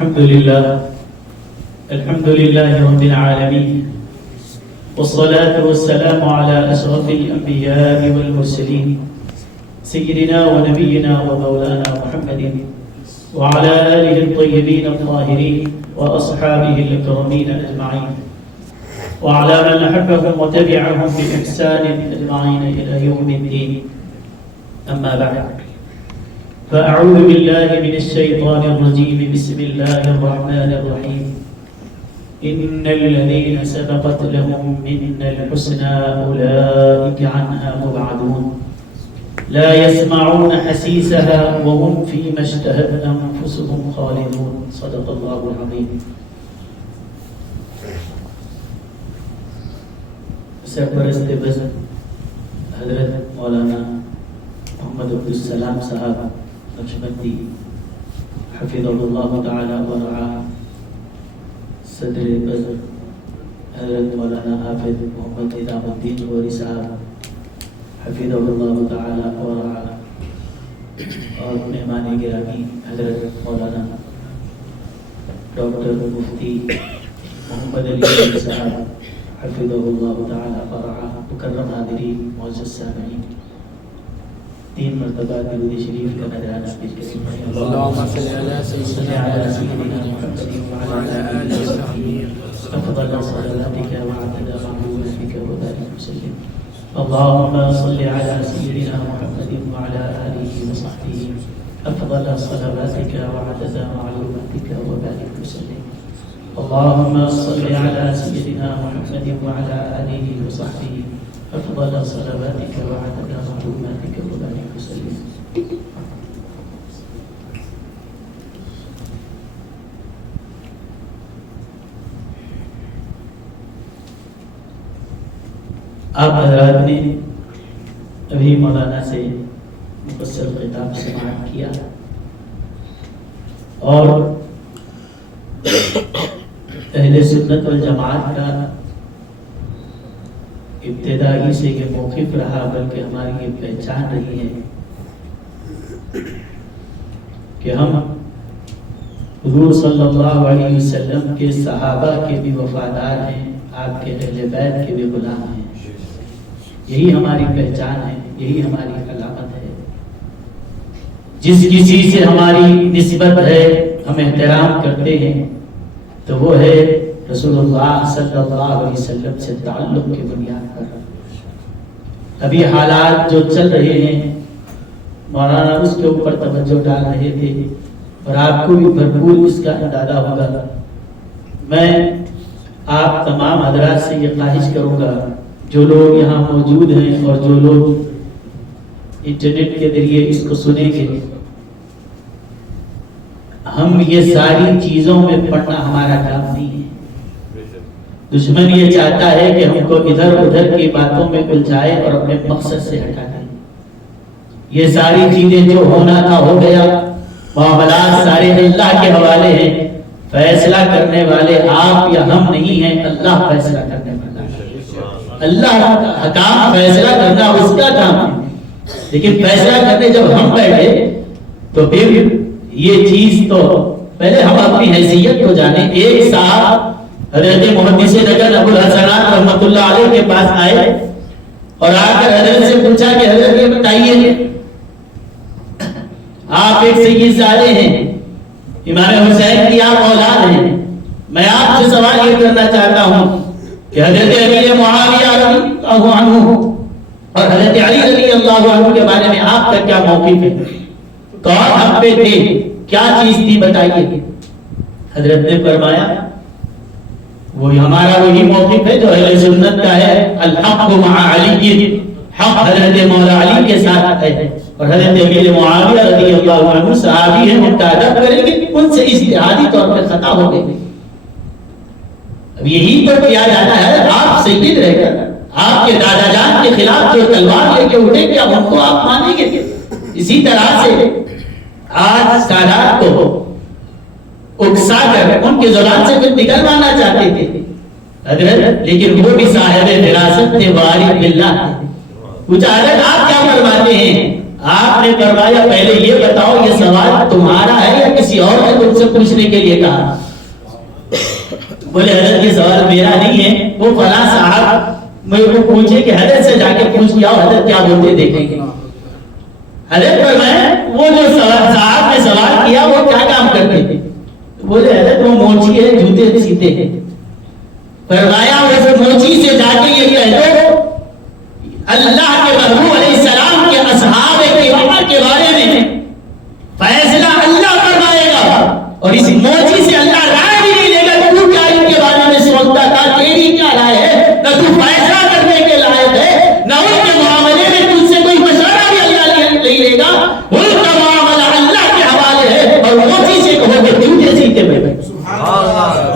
الحمد لله رب العالمين، والصلاة والسلام على أشرف الأنبياء والمرسلين سيدنا ونبينا ومولانا محمد وعلى آله الطيبين الطاهرين وأصحابه الأكرمين أجمعين، وعلى من أحبهم وتبعهم بإحسان أجمعين إلى يوم الدين. أما بعد، فأعوذ بالله من الشيطان الرجيم. بسم الله الرحمن الرحيم. إن الذين سبقت لهم منا الحسنى أولئك عنها مبعدون لا يسمعون حسيسها وهم فيما اشتهت أنفسهم خالدون. صدق الله العظيم. سرپرست بزم حضرت مولانا محمد عبدالسلام صاحب نقشبندی حفظہ اللہ تعالی ورعاہ، صدر بزم حضرت مولانا حافظ محمد نظام الدین غوری صاحب حفظہ اللہ تعالی ورعاہ، اور مہمان گرامی حضرت مولانا ڈاکٹر مفتی محمد علی صاحب حفظہ اللہ تعالی ورعاہ، مکرم حاضرین، معزز سامعین، 3 مرتبہ درود شریف کا نذرانہ پیش کریں. اللهم صل على سيدنا محمد وعلى آله وصحبه أفضل صلواتك وعدد معلوماتك وبارك وسلم. اللهم صل على سيدنا محمد وعلى آله وصحبه أفضل صلواتك وعدد معلوماتك وبارك وسلم. اللهم صل على سيدنا محمد وعلى آله وصحبه أفضل صلواتك وعدد معلوماتك وبارك وسلم. آپ حضرات نے ابھی مولانا سے مفصل خطاب سماعت کیا، اور اہل سنت والجماعت کا ابتدائی سے یہ موقف رہا، بلکہ ہماری یہ پہچان رہی ہے کہ ہم حضور صلی اللہ علیہ وسلم کے صحابہ کے بھی وفادار ہیں، آپ کے اہل بیت کے بھی غلام ہیں. یہی ہماری پہچان ہے، یہی ہماری علامت ہے. جس کسی سے ہماری نسبت ہے، ہم احترام کرتے ہیں، تو وہ ہے رسول اللہ صلی اللہ علیہ وسلم سے تعلق کی بنیاد پر. ابھی حالات جو چل رہے ہیں، مولانا اس کے اوپر توجہ ڈال رہے تھے، اور آپ کو بھی بھرپور اس کا اندازہ ہوگا. میں آپ تمام حضرات سے یہ خواہش کروں گا، جو لوگ یہاں موجود ہیں اور جو لوگ انٹرنیٹ کے ذریعے اس کو سنیں گے، ہم یہ ساری چیزوں میں پڑھنا ہمارا کام نہیں ہے. دشمن یہ چاہتا ہے کہ ہم کو ادھر ادھر کی باتوں میں الجھائے اور اپنے مقصد سے ہٹا دے. یہ ساری چیزیں جو ہونا تھا ہو گیا، معاملات سارے اللہ کے حوالے ہیں. فیصلہ کرنے والے آپ یا ہم نہیں ہیں، اللہ فیصلہ کرنے والا ہے. اللہ حکام فیصلہ کرنا اس کا کام ہے، لیکن فیصلہ کرنے جب ہم بیٹھے تو پھر یہ چیز تو پہلے ہم اپنی حیثیت کو جانیں. ایک صاحب حضرت محدث نگر ابو الحسنات رحمۃ اللہ علیہ کے پاس آئے اور آ کر حضرت سے پوچھا کہ حضرت یہ بتائیے، آپ ایک سید زادے ہیں، امام حسین کی آپ اولاد ہیں، میں آپ سے سوال یہ کرنا چاہتا ہوں کہ حضرت امیر معاویہ رضی اللہ عنہ اور حضرت علی رضی اللہ عنہ کے بارے میں آپ کا کیا موقف ہے؟ کون حق پہ تھے؟ کیا چیز تھی؟ بتائیے. حضرت نے فرمایا وہ ہمارا وہی موقف ہے جو اہل سنت کا ہے، الحق مع علی، حق حضرت مولا علی کے ساتھ ہے، اور حضرت امیر معاویہ رضی اللہ عنہ صحابی ہیں، ہم کا ادب کریں گے، ان سے اجتہادی طور پر خطا ہو گئی. اب یہی تو کیا جاتا ہے، آپ سید رہ کر آپ کے دادا جان کے خلاف جو تلوار لے کے اٹھے کیا ان کو آپ مانیں گے؟ اسی طرح سے آج سادات کو اکسا کر ان کی زبان سے کچھ نکلوانا چاہتے تھے حضرت، لیکن وہ بھی صاحب وراثت تھے، وارث باللہ. پوچھا حضرت آپ کیا فرماتے ہیں؟ آپ نے فرمایا پہلے یہ بتاؤ یہ سوال تمہارا ہے یا کسی کسی اور نے تم سے پوچھنے کے لیے کہا؟ بولے حضرت یہ سوال میرا نہیں ہے، وہ فلاں صاحب میں وہ پوچھے کہ حضرت سے جا کے پوچھ کے آؤ حضرت کیا بولتے دیکھیں گے۔ حضرت فرمایا وہ جو صاحب نے سوال کیا وہ کیا کام کرتے تھے؟ بولے حضرت وہ موچی ہے، جوتے سیتے ہیں۔ فرمایا وہ موچی سے جا کے یہ کہہ دو اللہ کے محبوب علیہ السلام کے اصحاب کرام کے بارے میں فیصلہ اللہ فرمائے گا، اور اس موچی سے اللہ رائے بھی نہیں لے گا۔ تو کیا ان کے بارے میں سوچتا تھا؟ تیری کیا رائے ہے؟ نہ تو فیصلہ کرنے کے لائق ہے، نہ ان کے معاملے میں تجھ سے کوئی مشورہ بھی اللہ نہیں لے گا۔ ان کا معاملہ اللہ کے حوالے ہے، اور موچی سے کہو کہ جوتے سیتے بیٹھے،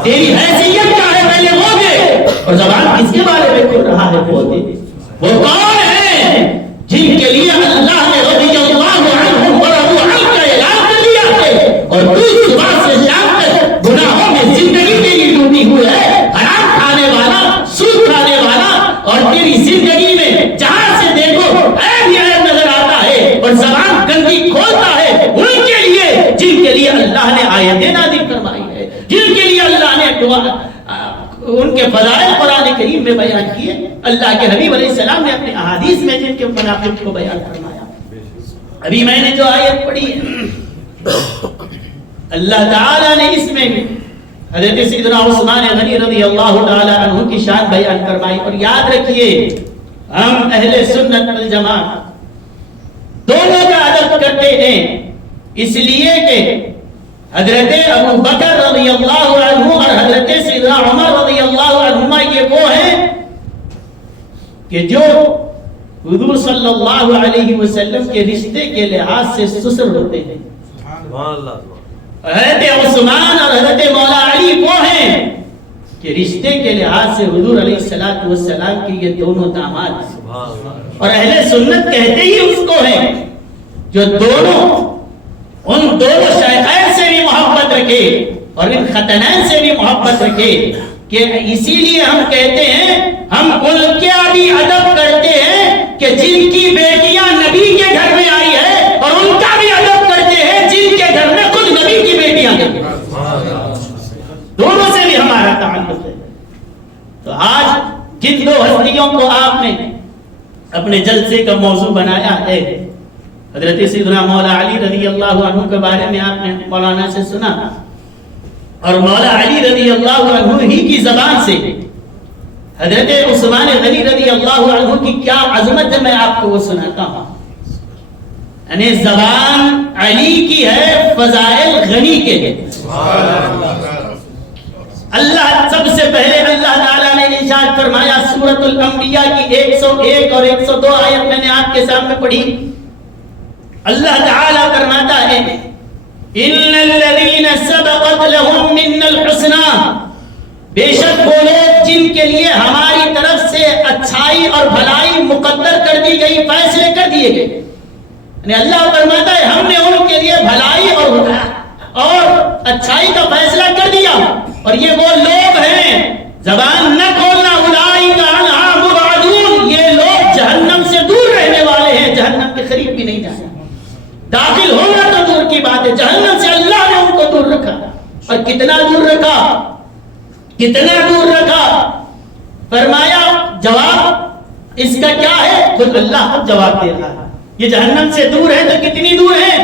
تیری حیثیت کیا ہے پہلے وہ دے، اور زبان کس کے بارے میں کھل رہا ہے وہ دے۔ وہ کون ہے جن کے لیے اللہ نے رضی اللہ عنہم ورضوا عنہ کا اعلان کر دیا ہے، اور تو صبح سے شام تک گناہوں میں زندگی تیری ڈوبی ہوئی ہے، حرام کھانے والا، سود کھانے والا، اور تیری زندگی میں جہاں سے دیکھو عیب ہی عیب نظر آتا ہے، اور زبان گندی کھولتا ہے۔ ان کے لیے جن کے لیے اللہ نے آیتیں نازل فرمائی ہے، جن کے لیے اللہ نے ان کے فضائل قرآن کریم میں بیان کیے، اللہ کے حبیب علیہ السلام نے اپنے احادیث میں جن کے مناقب کو بیان فرمایا۔ ابھی میں نے جو آیت پڑھی ہے، اللہ تعالیٰ نے اس میں حضرت سیدنا عثمان غنی رضی اللہ تعالیٰ عنہ کی شان بیان فرمائی۔ اور یاد رکھیے ہم اہل سنت والجماعت دونوں کا ادب کرتے ہیں، اس لیے کہ حضرت ابو بکر رضی اللہ عنہ اور حضرت سیدنا عمر رضی اللہ عنہما یہ وہ ہیں کہ جو حضور صلی اللہ علیہ وسلم کے رشتے کے لحاظ سے سسر ہوتے ہیں۔ حضرت عثمان اور حضرت مولا علی وہ ہیں کہ رشتے کے لحاظ سے حضور علیہ السلام کے یہ دونوں داماد ہیں، اور اہل سنت کہتے ہی اس کو ہیں جو دونوں ان دونوں شیخین سے بھی محبت رکھے اور ان ختنین سے بھی محبت رکھے، کہ اسی لیے ہم کہتے ہیں ہم ان کے بھی ادب کرتے ہیں کہ جن کی بیٹیاں نبی کے گھر میں آئی ہے، اور ان کا بھی ادب کرتے ہیں جن کے گھر میں خود نبی کی بیٹیاں گئی، دونوں سے بھی ہمارا تعلق ہے۔ تو آج جن دو ہستیوں کو آپ نے اپنے جلسے کا موضوع بنایا ہے، حضرت سیدنا مولا علی رضی اللہ عنہ کے بارے میں آپ نے مولانا سے سنا، اور مولا علی رضی اللہ عنہ ہی کی زبان سے حضرت عثمان غنی رضی اللہ عنہ کی کیا عظمت ہے میں آپ کو وہ سناتا ہوں۔ یعنی زبان علی کی ہے، فضائل غنی کے ہیں۔ اللہ سب سے پہلے اللہ تعالیٰ نے ارشاد فرمایا سورۃ الانبیاء کی 101 اور 102 آیت میں نے آپ کے سامنے پڑھی۔ اللہ تعالیٰ فرماتا ہے ان الذین سبقت لهم منا الحسنى، بے شک وہ لوگ جن کے لیے ہماری طرف سے اچھائی اور بھلائی مقدر کر دی گئی، فیصلے کر دیے گئے، یعنی اللہ فرماتا ہے ہم نے ان کے لیے بھلائی اور اچھائی کا فیصلہ کر دیا، اور یہ وہ لوگ ہیں، زبان نہ کھولنا، اولئک عنہا مبعدون، یہ لوگ جہنم سے دور رہنے والے ہیں، جہنم کے قریب بھی نہیں جانا، داخل ہونا تو دور کی بات ہے، جہنم سے اللہ نے ان کو دور رکھا، اور کتنا دور رکھا، کتنا دور رکھا؟ فرمایا جواب اس کا کیا ہے؟ خود اللہ خود جواب دے رہا ہے، یہ جہنم سے دور ہے تو کتنی دور ہے؟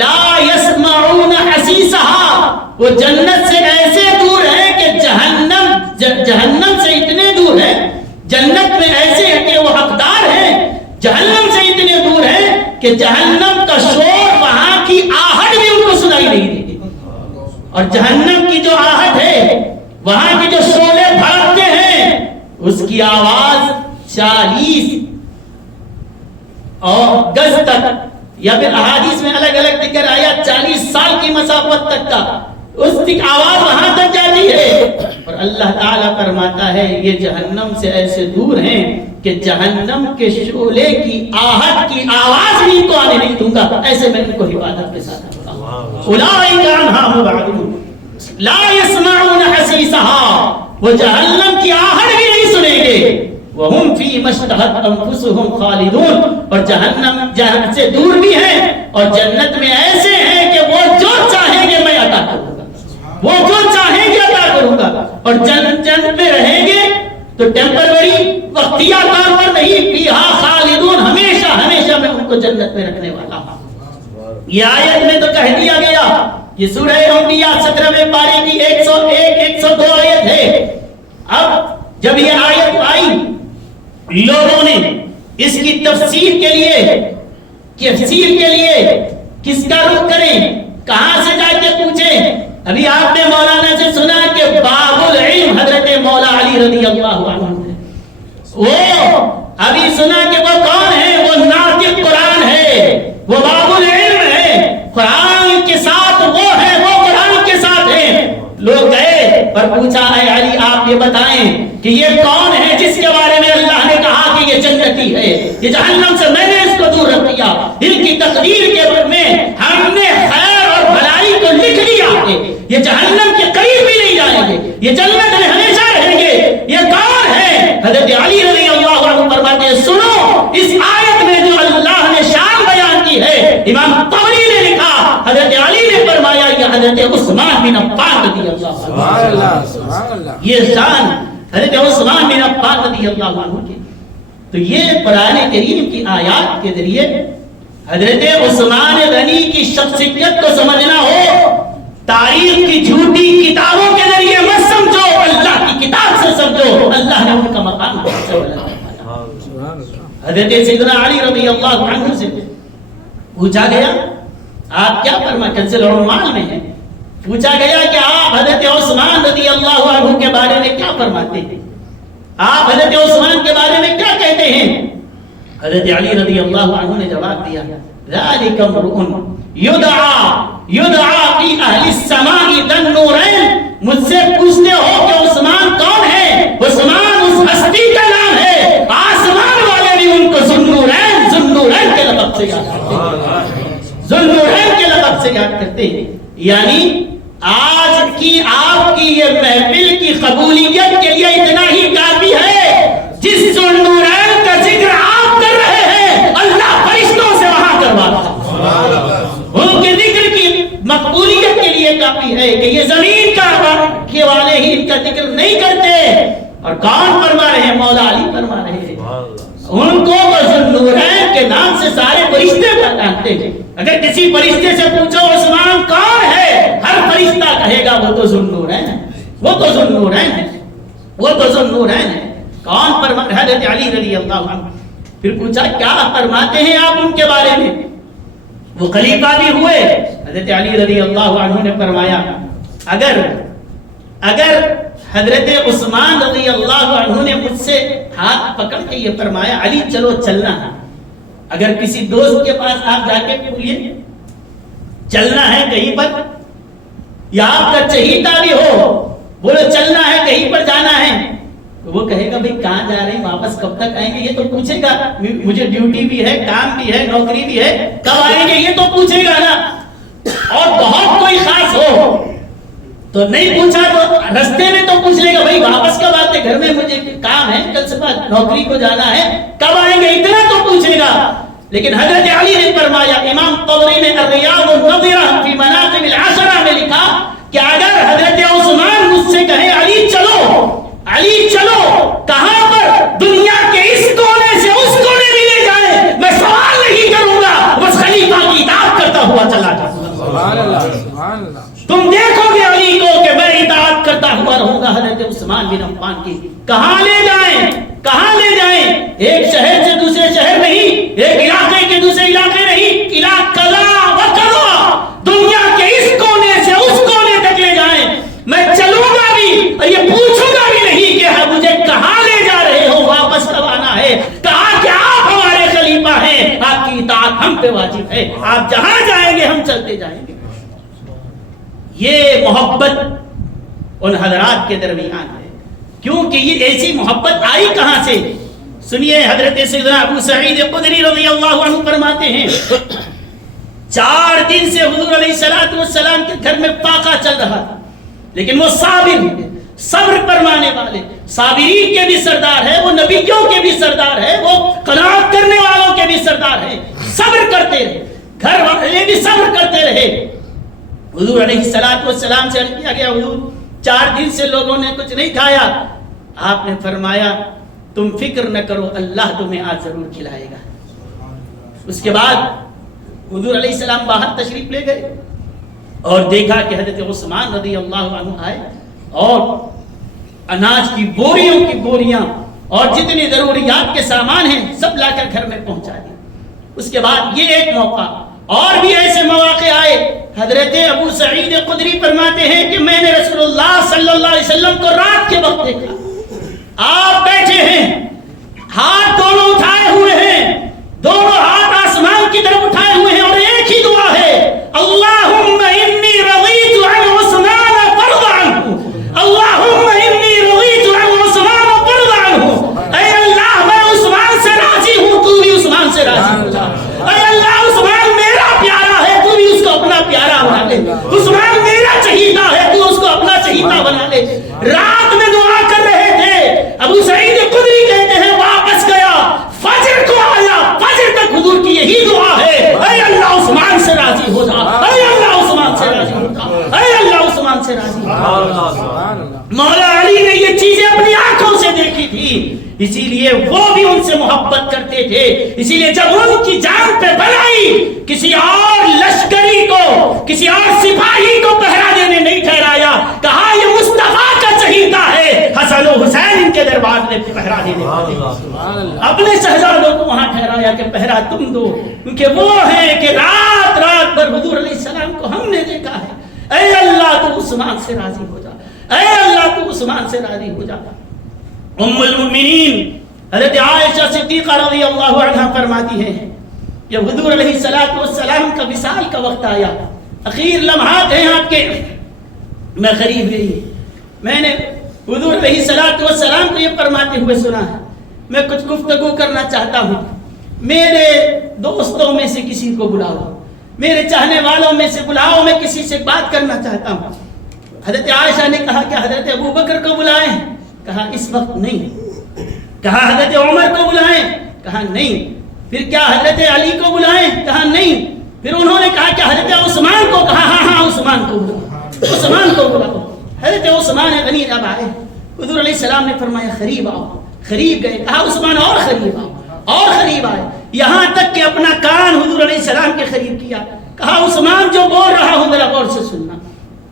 لا يسمعون حسیسها، وہ جنت سے ایسے دور ہے کہ جہنم سے اتنے دور ہے، جنت میں ایسے ہیں کہ وہ حقدار ہیں، جہنم سے اتنے دور ہے کہ جہنم کا شور، وہاں کی آہٹ بھی ان کو سنائی نہیں دیتی، اور جہنم کی جو آہٹ ہے، وہاں کی جو شعلے بھڑکتے ہیں، اس کی آواز 40 اور گز تک، یا پھر احادیث میں الگ الگ ذکر آیا 40 سال کی مسافت تک کا اس کی آواز وہاں تک جاتی ہے، اور اللہ تعالیٰ فرماتا ہے یہ جہنم سے ایسے دور ہیں کہ جہنم کے شعلے کی آہٹ کی آواز بھی کو آنے نہیں دوں گا، ایسے میں ان کو حفاظت کے ساتھ رکھتا ہوں۔ اولئک عنہا مبعدون لا يسمعون حسیسها، وہ جہنم کی آہٹ بھی نہیں سنیں گے، وَهُمْ فِي مَا اشْتَهَتْ أَنفُسُهُمْ خَالِدُونَ، اور جہنم جہنم سے دور بھی ہیں، اور جنت میں ایسے ہیں کہ وہ جو چاہیں گے میں وہ جو چاہیں گے عطا کروں گا. اور جنت میں رہیں گے تو ٹیمپرری وقتیہ طور پر نہیں، فیہا خالدون، ہمیشہ ہمیشہ میں ان کو جنت میں رکھنے والا ہوں. یہ آیت میں تو کہہ دیا گیا. یہ سورہ انبیاء 17ویں پارے کی 101 102 آیت ہے. اب جب یہ آیت آئی، لوگوں نے اس کی تفسیر کے لیے کس کا رخ کریں، کہاں سے جا کے پوچھیں؟ ابھی آپ نے مولانا سے سنا کہ باب العلم حضرت مولا علی رضی اللہ عنہ ہے. وہ ابھی سنا کہ وہ کون ہے؟ وہ ناطق قرآن ہے، وہ باب العلم ہے، قرآن کے ساتھ وہ ہے، وہ قرآن کے ساتھ ہے. لوگ گئے اور پوچھا، اے علی آپ یہ بتائیں کہ یہ کون ہے جس کے بارے میں اللہ نے کہا کہ یہ جنتی ہے، یہ جہنم سے میں نے اس کو دور رکھ دیا. دل کی تقدیر کے بارے میں ہم نے خیر اور بھلائی کو لکھ لیا ہے، یہ جہنم کے قریب بھی نہیں جائیں گے، یہ جنت میں ہمیشہ رہیں گے. یہ کون ہے؟ حضرت علی رضی اللہ عنہ فرماتے ہیں، سنو اس آیت میں جو اللہ نے شان بیان کی ہے. امام طبری نے لکھا، حضرت علی نے فرمایا یہ حضرت عثمان بن عفان رضی اللہ عنہ، یہ شان حضرت عثمان بن عفان رضی اللہ عنہ کی. تو یہ قرآن کریم کی آیات کے ذریعے حضرت عثمان غنی کی شخصیت کو سمجھنا ہو، تاریخ کی جھوٹی کتابوں کے ذریعے مت سمجھو، اللہ کی کتاب سے سمجھو. اللہ نے ان کا مقام حضرت سیدنا علی رضی اللہ عنہ سے پوچھا گیا، آپ کیا فرماتے ہیں؟ کنز العمال میں ہے. پوچھا گیا کہ آپ حضرت عثمان رضی اللہ عنہ کے بارے میں کیا فرماتے ہیں، آپ حضرت عثمان کے بارے میں کیا کہتے ہیں؟ حضرت علی رضی اللہ عنہ نے جواب دیا، ذالک امرؤ یدعا فی اہل السماء ذی النورین. مجھ سے پوچھتے ہو کہ عثمان کون ہے؟ عثمان اس ہستی کا نام ہے، آسمان والے بھی ان کو ذوالنورین کے لقب سے یاد کرتے ہیں، ذوالنورین کے لقب سے یاد کرتے ہیں. یعنی آج کی آپ کی یہ محفل کی قبولیت کے لیے اتنا ہی کافی ہے، جس ذوالنورین کا ذکر آپ کر رہے ہیں اللہ فرشتوں سے وہاں کرواتا ہے. ان کے ذکر کی مقبولیت کے لیے کافی ہے کہ یہ زمین کا کے والے ہی ان کا ذکر نہیں کرتے. اور کون فرما رہے ہیں؟ مولا علی فرما رہے ہیں. ان کو ذوالنورین کے نام سے سارے فرشتے جانتے ہیں. اگر کسی فرشتے سے پوچھو عثمان کون ہے، ہر فرشتہ کہے گا وہ تو ذوالنورین ہے، وہ تو ذوالنورین ہے، وہ تو ذوالنورین ہے. کون فرما؟ حضرت علی رضی اللہ عنہ. پھر پوچھا کیا فرماتے ہیں آپ ان کے بارے میں؟ وہ خلیفہ بھی ہوئے. حضرت علی رضی اللہ عنہ نے فرمایا، اگر حضرت عثمان رضی اللہ عنہ نے مجھ سے ہاتھ پکڑ کے یہ فرمایا، علی چلو چلنا ہے، اگر کسی دوست کے پاس آپ جا کے بولیے چلنا ہے کہیں پر، یا آپ کا چہیتا بھی ہو، بولو چلنا ہے کہیں پر جانا ہے، تو وہ کہے گا بھئی کہاں جا رہے ہیں، واپس کب تک آئیں گے؟ یہ تو پوچھے گا، مجھے ڈیوٹی بھی ہے، کام بھی ہے، نوکری بھی ہے، کب آئیں گے یہ تو پوچھے گا نا. اور بہت کوئی خاص ہو تو نہیں پوچھا تو رستے میں تو پوچھ لے گا بھئی واپس کب آتے، گھر میں مجھے کام ہے، کل صبح نوکری کو جانا ہے، کب آئیں گے، اتنا تو پوچھے گا. لیکن حضرت علی نے فرمایا، امام طبری نے الریاض النظرہ فی مناقب العشرہ میں لکھا کہ اگر حضرت عثمان مجھ سے کہے علی چلو، کہاں پر؟ دنیا کے اس کونے سے اس کونے بھی لے جائے، میں سوال نہیں کروں گا، بس خلیفہ کی اطاعت کرتا ہوا چلا جاؤں گا. سبحان اللہ. تم دیکھو گے علی کو کہ میں اطاعت کرتا ہوا رہوں گا. حضرت عثمان بن عفان کی کہاں لے جائیں؟ ایک شہر سے دوسرے شہر نہیں، ایک علاقے کے دوسرے علاقے نہیں، دنیا کے اس کونے سے اس کونے تک لے جائیں، میں چلوں گا بھی اور یہ پوچھوں گا بھی نہیں کہ مجھے کہاں لے جا رہے ہو، واپس کب آنا ہے. کہا کہ آپ ہمارے خلیفہ ہیں، آپ کی اطاعت ہم پہ واجب ہے، آپ جہاں جائیں گے ہم چلتے جائیں گے. یہ محبت ان حضرات کے درمیان ہے. کیونکہ یہ ایسی محبت آئی کہاں سے؟ سنیے، حضرت سیدنا ابو سعید خدری رضی اللہ عنہ فرماتے ہیں 4 دن سے حضور علیہ الصلوۃ والسلام کے گھر میں فاقہ چل رہا تھا، لیکن وہ صبر فرمانے والے، صابرین کے بھی سردار ہے، وہ نبیوں کے بھی سردار ہے، وہ قناعت کرنے والوں کے بھی سردار ہے. صبر کرتے رہے، گھر والے بھی صبر کرتے رہے. حضور علیہ الصلوۃ والسلام سے عرض کیا گیا حضور 4 دن سے لوگوں نے کچھ نہیں کھایا. آپ نے فرمایا تم فکر نہ کرو اللہ تمہیں آج ضرور کھلائے گا. اس کے بعد حضور علیہ السلام باہر تشریف لے گئے اور دیکھا کہ حضرت عثمان رضی اللہ عنہ آئے اور اناج کی بوریوں کی بوریاں اور جتنی ضروریات کے سامان ہیں سب لا کر گھر میں پہنچا دیے. اس کے بعد یہ ایک موقع اور بھی ایسے مواقع آئے. حضرت ابو سعید خدری فرماتے ہیں کہ میں نے رسول اللہ صلی اللہ علیہ وسلم کو رات کے وقت دیکھا. آپ بیٹھے ہیں, ہاتھ دونوں اٹھائے ہوئے ہیں, دونوں ہاتھ آسمان کی طرف اٹھائے ہوئے ہیں اور ایک ہی دعا ہے, اللہم انی رضیت عن عثمان فرض عنہ, اللہم انی رضیت عن عثمان فرض عنہ. اے اللہ میں عثمان سے راضی ہوں, تو بھی عثمان سے راضی ہو جا. اے اللہ عثمان میرا پیارا ہے, تو بھی اس کو اپنا پیارا بنا لے. عثمان میرا چہیتا ہے, تو اس کو اپنا چہیتا بنا لے. رات میں دعا کر رہے تھے. ابو سعید خدری کہتے ہیں واپس گیا, فجر کو آیا, فجر تک حضور کی یہی دعا ہے, اے اللہ عثمان سے راضی ہو جا, اے اللہ عثمان سے راضی ہو جا, اے اللہ عثمان سے راضی ہو جا. مولا علی نے یہ چیزیں اپنی آنکھوں سے دیکھی تھی, اسی لیے وہ بھی ان سے محبت کرتے تھے. اسی لیے جب ان کی جان پہ بلائی کسی اور لشکری کو, کسی اور سپاہی کو پہرا دینے نہیں ٹھہرایا, کہا یہ مصطفیٰ کا چہیتا ہے, حسن و حسین ان کے دربار میں پہرا دینے والے. اپنے شہزادوں کو وہاں ٹھہرایا کہ پہرا تم دو, کیونکہ وہ ہیں کہ رات رات بھر حضور علیہ السلام کو ہم نے دیکھا ہے. اے اللہ تو عثمان سے راضی ہو جا, اے اللہ تو عثمان سے راضی ہو جا. ام المؤمنین حضرت عائشہ صدیقہ رضی اللہ عنہ فرماتی ہیں کہ حضور علیہ الصلوۃ والسلام کا وصال کا وقت آیا, اخیر لمحات ہیں آپ کے, میں قریب گئی, میں نے حضور علیہ الصلوۃ والسلام کو یہ فرماتے ہوئے سنا ہے, میں کچھ گفتگو کرنا چاہتا ہوں, میرے دوستوں میں سے کسی کو بلاؤ, میرے چاہنے والوں میں سے بلاؤ, میں کسی سے بات کرنا چاہتا ہوں. حضرت عائشہ نے کہا کہ حضرت ابو بکر کو بلائیں, کہا اس وقت نہیں. کہا حضرت عمر کو بلائیں, کہا نہیں. پھر کیا حضرت علی کو بلائیں, کہا نہیں. پھر انہوں نے کہا کہ حضرت عثمان کو, کہا ہاں ہاں عثمان کو بلاؤ, عثمان کو بلاؤ. حضرت عثمان غنی جب آئے, حضور علیہ السلام نے فرمایا قریب آؤ, قریب گئے, کہا عثمان اور قریب آؤ, اور قریب آئے, یہاں تک کہ اپنا کان حضور علیہ السلام کے قریب کیا, کہا عثمان جو بول رہا ہوں ذرا غور سے سننا.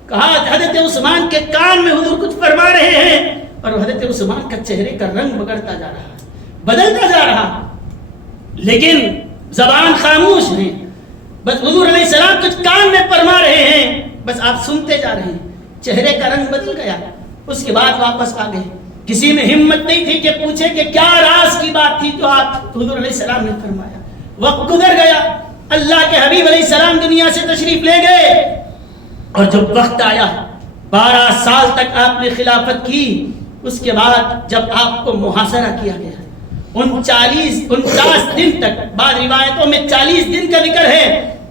کہا حضرت عثمان کے کان میں حضور کچھ فرما رہے ہیں اور حضرت عثمان کا چہرے کا رنگ بگڑتا جا رہا, بدلتا جا رہا, لیکن زبان خاموش ہے. بس حضور علیہ السلام کچھ کان میں فرما رہے ہیں, بس آپ سنتے جا رہے ہیں. چہرے کا رنگ بدل گیا, اس کے بعد واپس آ گئے. کسی میں ہمت نہیں تھی کہ پوچھے کہ کیا راز کی بات تھی جو آپ حضور علیہ السلام نے فرمایا. وقت گزر گیا, اللہ کے حبیب علیہ السلام دنیا سے تشریف لے گئے, اور جب وقت آیا 12 سال تک آپ نے خلافت کی. اس کے بعد جب آپ کو محاصرہ کیا گیا 49 دن تک, بعض روایتوں میں 40 دن کا ذکر ہے,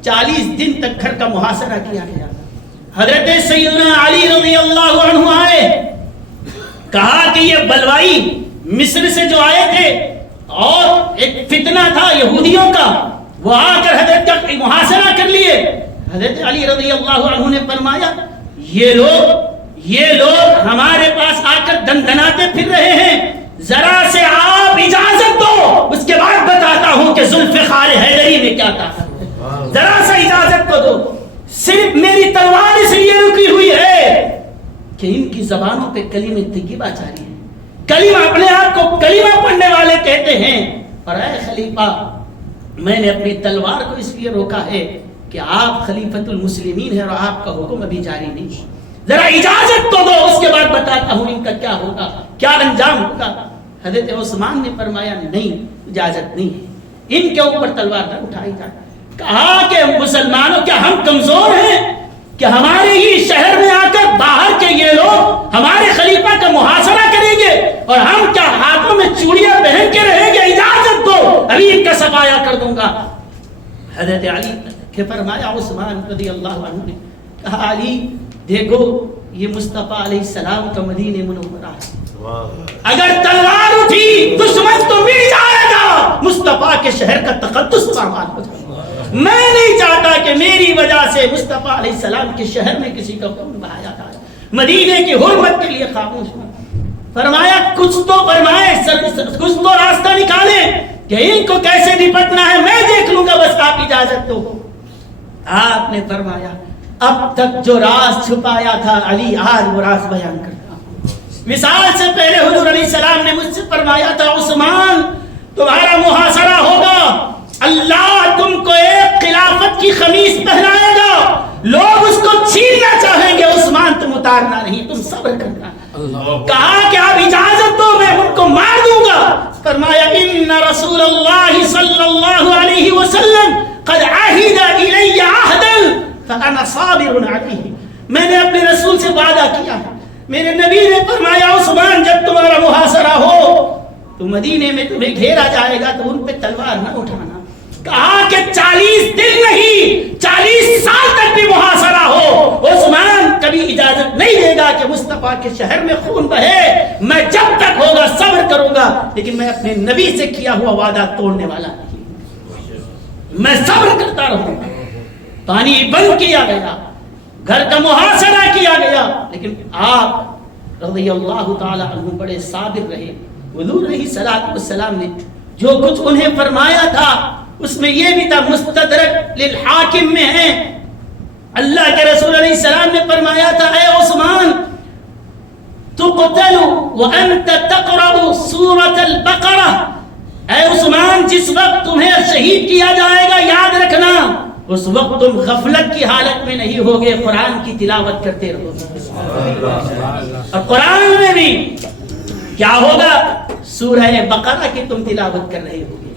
40 دن تک گھر کا محاصرہ کیا گیا. حضرت سیدنا علی رضی اللہ عنہ آئے, کہا کہ یہ بلوائی مصر سے جو آئے تھے اور ایک فتنہ تھا یہودیوں کا, وہ آ کر حضرت کا محاصرہ کر لیے. حضرت علی رضی اللہ عنہ نے فرمایا یہ لوگ ہمارے پاس آ کر دندناتے پھر رہے ہیں, ذرا سے آپ اجازت دو, اس کے بعد بتاتا ہوں کہ ذوالفقار حیدری میں کیا تھا. ذرا سا اجازت تو دو, صرف میری تلوار اس لیے رکی ہوئی ہے کہ ان کی زبانوں پہ کلمہ طیبہ جاری ہے. کلمہ, اپنے آپ کو کلمہ پڑھنے والے کہتے ہیں. اور اے خلیفہ, میں نے اپنی تلوار کو اس لیے روکا ہے کہ آپ خلیفۃ المسلمین ہیں اور آپ کا حکم ابھی جاری نہیں. ذرا اجازت تو دو, اس کے بعد بتاتا ہوں ان کا کیا ہوگا, کیا انجام ہوگا. حضرت عثمان نے فرمایا نہیں, اجازت نہیں ہے, ان کے اوپر تلوار نہ اٹھائی جائے. کہا کہ مسلمانوں کیا ہم کمزور ہیں کہ ہمارے ہی شہر میں آ کر باہر کے یہ لوگ ہمارے خلیفہ کا محاصرہ کریں گے اور ہم کیا ہاتھوں میں چوڑیاں پہن کے رہیں گے. اجازت دو, ابھی ان کا صفایا کر دوں گا. حضرت علی کہ فرمایا, عثمان رضی اللہ عنہ نے کہا علی دیکھو یہ مصطفیٰ علیہ السلام کا مدینہ منورہ ہے, اگر تلوار اٹھی دشمن تو مٹ جائے گا, مصطفیٰ کے شہر کا تقدس پامال ہو جائے گا. میں نہیں چاہتا کہ کہ میری وجہ سے مصطفیٰ علیہ السلام کے شہر میں کسی کا خون بہایا تھا، مدینے کی حرمت کے لیے خاموش ہوا۔ فرمایا کچھ تو فرمائے، کچھ تو راستہ نکالیں کہ ان کو کیسے نپٹنا ہے، میں دیکھ لوں گا، بس آپ اجازت دو۔ آپ نے فرمایا اب تک جو راز چھپایا تھا علی، آج وہ راز بیان کرتا ہوں۔ وصال سے پہلے حضور علیہ السلام نے مجھ سے فرمایا تھا عثمان تمہارا محاصرہ ہوگا، اللہ تم کو ایک خلافت کی خمیس پہنائے گا، لوگ اس کو چھیننا چاہیں گے، عثمان تم اتارنا نہیں، تم صبر کرنا۔ کہا کہ آپ اجازت دو میں ان کو مار دوں گا۔ فرمایا ان رسول اللہ صلی اللہ علیہ وسلم قد عہد الی عہدا فانا صابر علیہ، میں نے اپنے رسول سے وعدہ کیا ہے، میرے نبی نے فرمایا عثمان جب تمہارا محاصرہ ہو تو مدینے میں تمہیں گھیرا جائے گا تو ان پہ تلوار نہ اٹھانا۔ کہا کہ 40 دن نہیں 40 سال تک بھی محاصرہ ہو، عثمان کبھی اجازت نہیں دے گا کہ مصطفیٰ کے شہر میں خون بہے، میں جب تک ہوگا صبر کروں گا، لیکن میں اپنے نبی سے کیا ہوا وعدہ توڑنے والا نہیں، میں صبر کرتا رہوں گا۔ پانی بند کیا گیا، گھر کا محاصرہ کیا گیا، لیکن آپ رضی اللہ تعالی عنہ بڑے صابر رہے۔ حضور علیہ السلام نے جو کچھ انہیں فرمایا تھا اس میں یہ بھی تھا، مستدرک للحاکم میں ہے، اللہ کے رسول علیہ السلام نے فرمایا تھا اے عثمان تقتل وانت تقرأ سورۃ البقرہ، اے عثمان جس وقت تمہیں شہید کیا جائے گا یاد رکھنا اس وقت تم غفلت کی حالت میں نہیں ہوگے، قرآن کی تلاوت کرتے رہو گے، اور قرآن میں بھی کیا ہوگا، سورہ بقرہ کی تم تلاوت کر رہے ہوگے،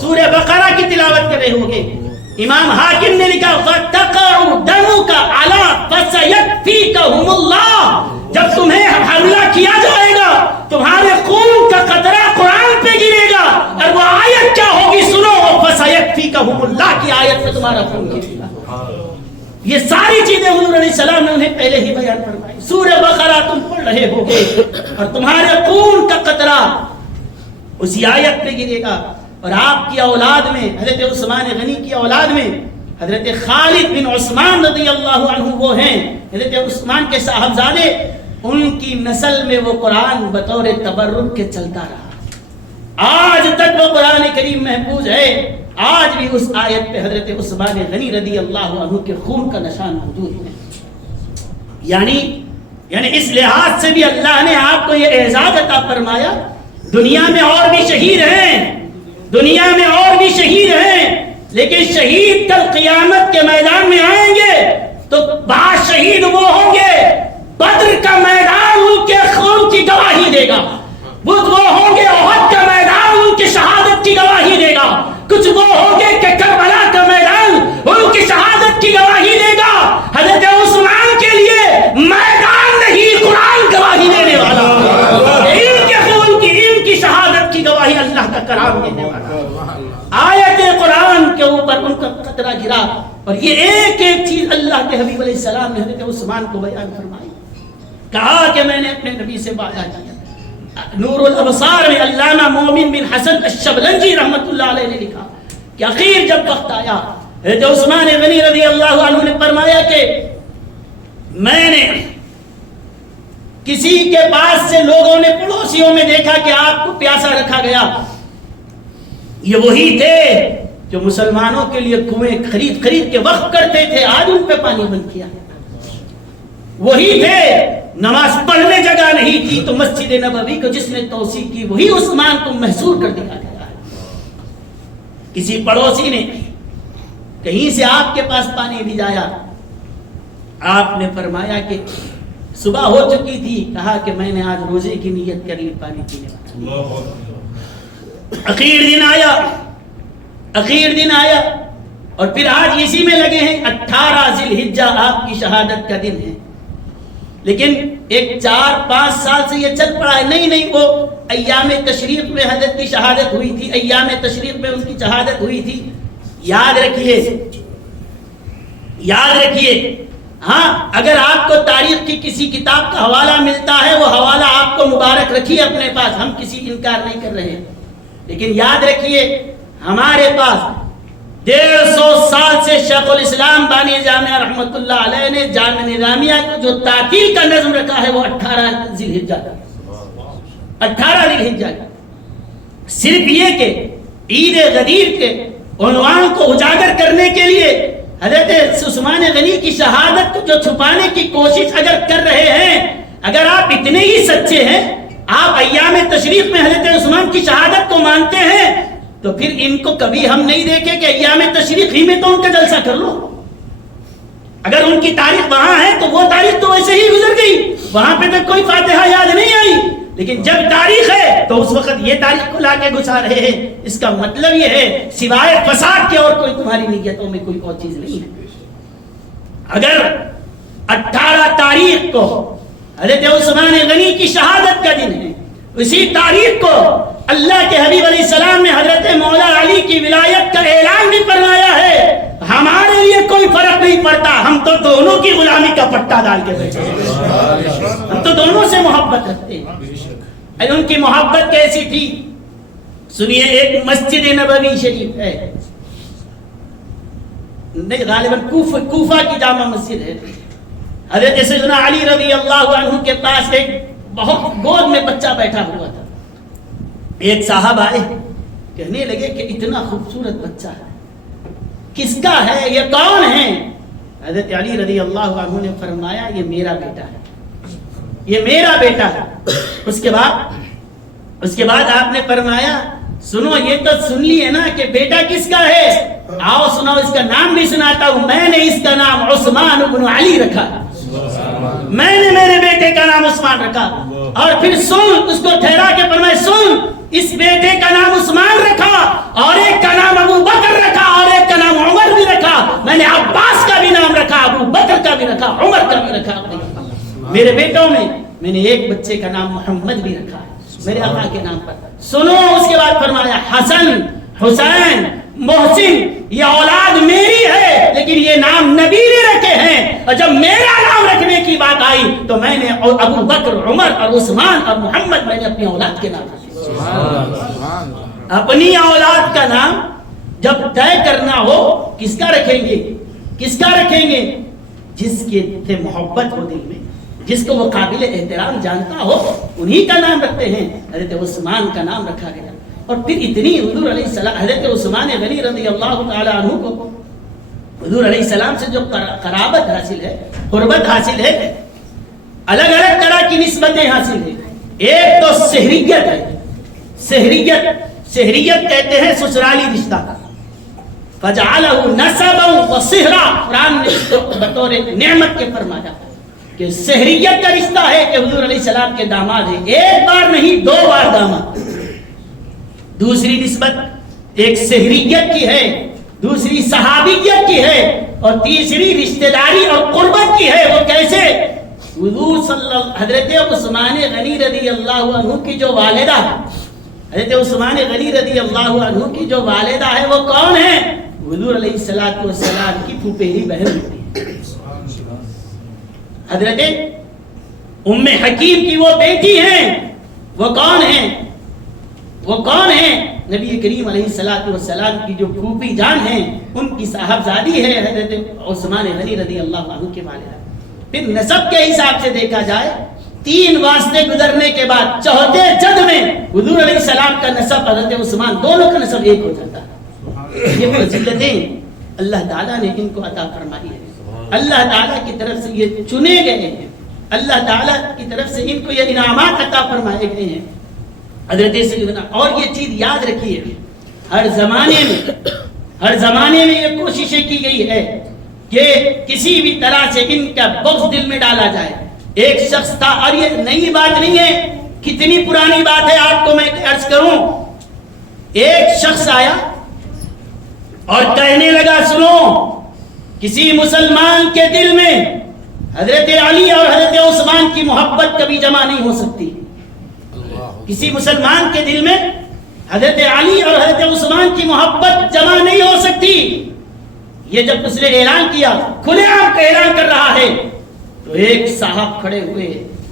سورہ بقرہ کی تلاوت کر رہے ہوگے۔ امام حاکم نے لکھا فَتَقَعُ دَمُكَ عَلَى فَسَيَكْفِيكَهُمُ اللَّهُ، جب تمہیں حملہ کیا جائے گا تمہارے خون کا قطرہ قرآن پہ گرے گا، اور وہ آیت کیا ہوگی سنو، فَسَيَكْفِيكَهُمُ اللَّهُ کی آیت پہ تمہارا خون گرے گا۔ یہ ساری چیزیں حضور علیہ السلام نے انہیں پہلے ہی بیان فرمائی۔ سورہ بقرہ تم پڑھ رہے ہوگے اور تمہارے خون کا قطرہ اسی آیت پہ گرے گا، اور آپ کی اولاد میں حضرت عثمان غنی کی اولاد میں حضرت خالد بن عثمان رضی اللہ عنہ وہ ہیں، حضرت عثمان کے صاحبزادے، ان کی نسل میں وہ قرآن بطور تبرک کے چلتا رہا، آج تک وہ قرآن کریم محفوظ ہے، آج بھی اس آیت پہ حضرت عثمان غنی رضی اللہ عنہ کے خون کا نشان موجود ہے۔ یعنی اس لحاظ سے بھی اللہ نے آپ کو یہ اعزاز عطا فرمایا، دنیا میں اور بھی شہید ہیں، دنیا میں اور بھی شہید ہیں، لیکن شہید کل قیامت کے میدان میں آئیں گے تو بعض شہید وہ ہوں گے بدر کا میدان ان کے خون کی گواہی دے گا، وہ ہوں گے احد کا میدان ان کی شہادت کی گواہی دے گا، کچھ وہ ہوں گے کہ کربلا کا میدان ان کی شہادت کی گواہی دے گا۔ حضرت عثمان کے لیے میدان نہیں قرآن گواہی دینے والا، ان کے خون کی ان کی شہادت کی گواہی اللہ کا کلام دینے والا۔ آیت قرآن کے اوپر ان کا قطرہ گرا، اور یہ ایک ایک چیز اللہ کے حبیب علیہ السلام نے حضرت عثمان کو بیان فرمائی، کہا کہ میں نے اپنے نبی سے وعدہ کیا۔ نور الابصار میں علامہ مومن بن حسن الشبلنجی رحمت اللہ علیہ نے لکھا کہ اخیر جب وقت آیا حضرت عثمان غنی رضی اللہ عنہ نے فرمایا کہ میں نے کسی کے پاس سے لوگوں نے پڑوسیوں میں دیکھا کہ آپ کو پیاسا رکھا گیا، یہ وہی تھے جو مسلمانوں کے لیے کنویں خرید کے وقف کرتے تھے، آج ان پہ پانی بند کیا، وہی تھے، نماز پڑھنے جگہ نہیں تھی تو مسجد نبوی کو جس نے توسیع کی وہی عثمان کو محصور کر دکھا گیا ہے۔ کسی پڑوسی نے کہیں سے آپ کے پاس پانی بھیجایا، آپ نے فرمایا کہ صبح ہو چکی تھی، کہا کہ میں نے آج روزے کی نیت کر لی پانی پینے والا۔ اخیر دن آیا اور پھر آج اسی میں لگے ہیں، 18 ذی الحجہ آپ کی شہادت کا دن ہے، لیکن ایک 4-5 سال سے یہ چل پڑا ہے، نہیں وہ ایام تشریق میں حضرت کی شہادت ہوئی تھی، ایام تشریق میں ان کی شہادت ہوئی تھی۔ یاد رکھیے ہاں، اگر آپ کو تاریخ کی کسی کتاب کا حوالہ ملتا ہے وہ حوالہ آپ کو مبارک رکھیے اپنے پاس، ہم کسی انکار نہیں کر رہے ہیں، لیکن یاد رکھیے ہمارے پاس 150 سال سے شیخ الاسلام بانی جامعہ رحمۃ اللہ علیہ نے جامعہ نظامیہ کو جو تعطیل کا نظم رکھا ہے وہ 18 ذی الحجہ کا، 18 ذی الحجہ کا، صرف یہ کہ عید غدیر کے عنوان کو اجاگر کرنے کے لیے حضرت عثمان غنی کی شہادت کو جو چھپانے کی کوشش اگر کر رہے ہیں، اگر آپ اتنے ہی سچے ہیں، آپ ایام تشریف میں حضرت عثمان کی شہادت کو مانتے ہیں، تو پھر ان کو کبھی ہم نہیں دیکھے کہ ایام تشریف ہی میں تو ان کا جلسہ کر لو۔ اگر ان کی تاریخ وہاں ہے تو وہ تاریخ تو ویسے ہی گزر گئی، وہاں پہ تک کوئی فاتحہ یاد نہیں آئی، لیکن جب تاریخ ہے تو اس وقت یہ تاریخ کو لا کے گھسا رہے ہیں۔ اس کا مطلب یہ ہے سوائے فساد کے اور کوئی تمہاری نیتوں میں کوئی اور چیز نہیں ہے۔ اگر 18 تاریخ کو حضرت عثمان غنی کی شہادت کا دن ہے، اسی تاریخ کو اللہ کے حبیب علیہ السلام نے حضرت مولا علی کی ولایت کا اعلان بھی فرمایا ہے، ہمارے لیے کوئی فرق نہیں پڑتا، ہم تو دونوں کی غلامی کا پٹا ڈال کے بیٹھے ہیں، ہم تو دونوں سے محبت رکھتے ہیں۔ ان کی محبت کیسی تھی سنیے، ایک مسجد نبوی شریف ہے، نہیں غالباً کوفہ کی جامع مسجد ہے، حضرت سیدنا علی رضی اللہ عنہ کے پاس ایک بہت گود میں بچہ بیٹھا ہوا تھا۔ ایک صاحب آئے، کہنے لگے کہ اتنا خوبصورت بچہ ہے، کس کا ہے، یہ کون ہے؟ حضرت علی رضی اللہ عنہ نے فرمایا یہ میرا بیٹا ہے، یہ میرا بیٹا ہے۔ اس کے بعد آپ نے فرمایا سنو یہ تو سن لیے نا کہ بیٹا کس کا ہے، آؤ سنو اس کا نام بھی سناتا ہوں، میں نے اس کا نام عثمان بن علی رکھا، میں نے میرے بیٹے کا نام عثمان رکھا۔ اور پھر سن، اس کو ٹھہرا کے فرمائے سن، اس بیٹے کا نام عثمان رکھا اور ایک کا نام ابو بکر رکھا اور ایک کا نام عمر بھی رکھا، میں نے عباس کا بھی نام رکھا، ابو بکر کا بھی رکھا، عمر کا بھی رکھا۔ میرے بیٹوں میں نے ایک بچے کا نام محمد بھی رکھا میرے آقا کے نام پر۔ سنو، اس کے بعد فرمایا حسن، حسین، محسن یہ اولاد میری ہے، لیکن یہ نام نبی نے رکھے ہیں، اور جب میرا نام رکھنے کی بات آئی تو میں نے ابو بکر، عمر اور عثمان اور محمد میں نے اپنی اولاد کے نام رکھے۔ اپنی اولاد کا نام جب طے کرنا ہو کس کا رکھیں گے، کس کا رکھیں گے؟ جس کے سے محبت ہو دل میں، جس کو وہ قابل احترام جانتا ہو، انہی کا نام رکھتے ہیں۔ حضرت عثمان کا نام رکھا گیا، اور پھر اتنی حضور علیہ السلام حضرت عثمان غنی رضی اللہ تعالی عنہ کو حضور علیہ السلام سے جو قرابت حاصل ہے، قربت حاصل ہے، الگ الگ طرح کی نسبتیں حاصل ہیں۔ ایک تو سہریت ہے، سہریت کہتے ہیں سسرالی رشتہ، فجعلہ نسبا وصہرا، قرآن نے اس کو بطور نعمت کے فرمایا کہ سہریت کا رشتہ ہے کہ حضور علیہ السلام کے داماد ہیں، ایک بار نہیں 2 بار داماد۔ دوسری نسبت ایک سہریت کی ہے، دوسری صحابیت کی ہے، اور تیسری رشتہ داری اور قربت کی ہے۔ وہ کیسے؟ حضور حضرت عثمان غنی رضی اللہ عنہ کی جو والدہ، حضرت عثمان غنی رضی اللہ عنہ کی جو والدہ ہے وہ کون ہے؟ حضور علیہ الصلوۃ والسلام کی پھوپھیری بہن ہوتی ہے، حضرت ام حکیم کی وہ بیٹی ہیں۔ وہ کون ہیں؟ وہ کون ہیں؟ نبی کریم علیہ الصلوۃ والسلام کی جو پھوپھی جان ہیں، ان کی صاحبزادی ہے حضرت عثمان غنی رضی اللہ عنہ کی والدہ۔ پھر نسب کے حساب سے دیکھا جائے 3 واسطے گزرنے کے بعد چوتھے جد میں حضور علیہ السلام کا نسب حضرت عثمان، دونوں کا نسب ایک ہو جاتا ہے۔ یہ فضیلتیں اللہ تعالیٰ نے ان کو عطا فرمائی ہے، اللہ تعالیٰ کی طرف سے یہ چنے گئے ہیں، اللہ تعالیٰ کی طرف سے ان کو یہ انعامات عطا فرمائے گئے ہیں حضرت سیدنا۔ اور یہ چیز یاد رکھیے، ہر زمانے میں یہ کوششیں کی گئی ہے کہ کسی بھی طرح سے ان کا بغض دل میں ڈالا جائے۔ ایک شخص تھا، اور یہ نئی بات نہیں ہے، کتنی پرانی بات ہے آپ کو میں عرض کروں۔ ایک شخص آیا اور کہنے لگا سنو، کسی مسلمان کے دل میں حضرت علی اور حضرت عثمان کی محبت کبھی جمع نہیں ہو سکتی۔ کسی مسلمان کے دل میں حضرت علی اور حضرت عثمان کی محبت جمع نہیں ہو سکتی۔ یہ جب اس نے اعلان کیا، کھلے عام کا اعلان کر رہا ہے، تو ایک صاحب کھڑے ہوئے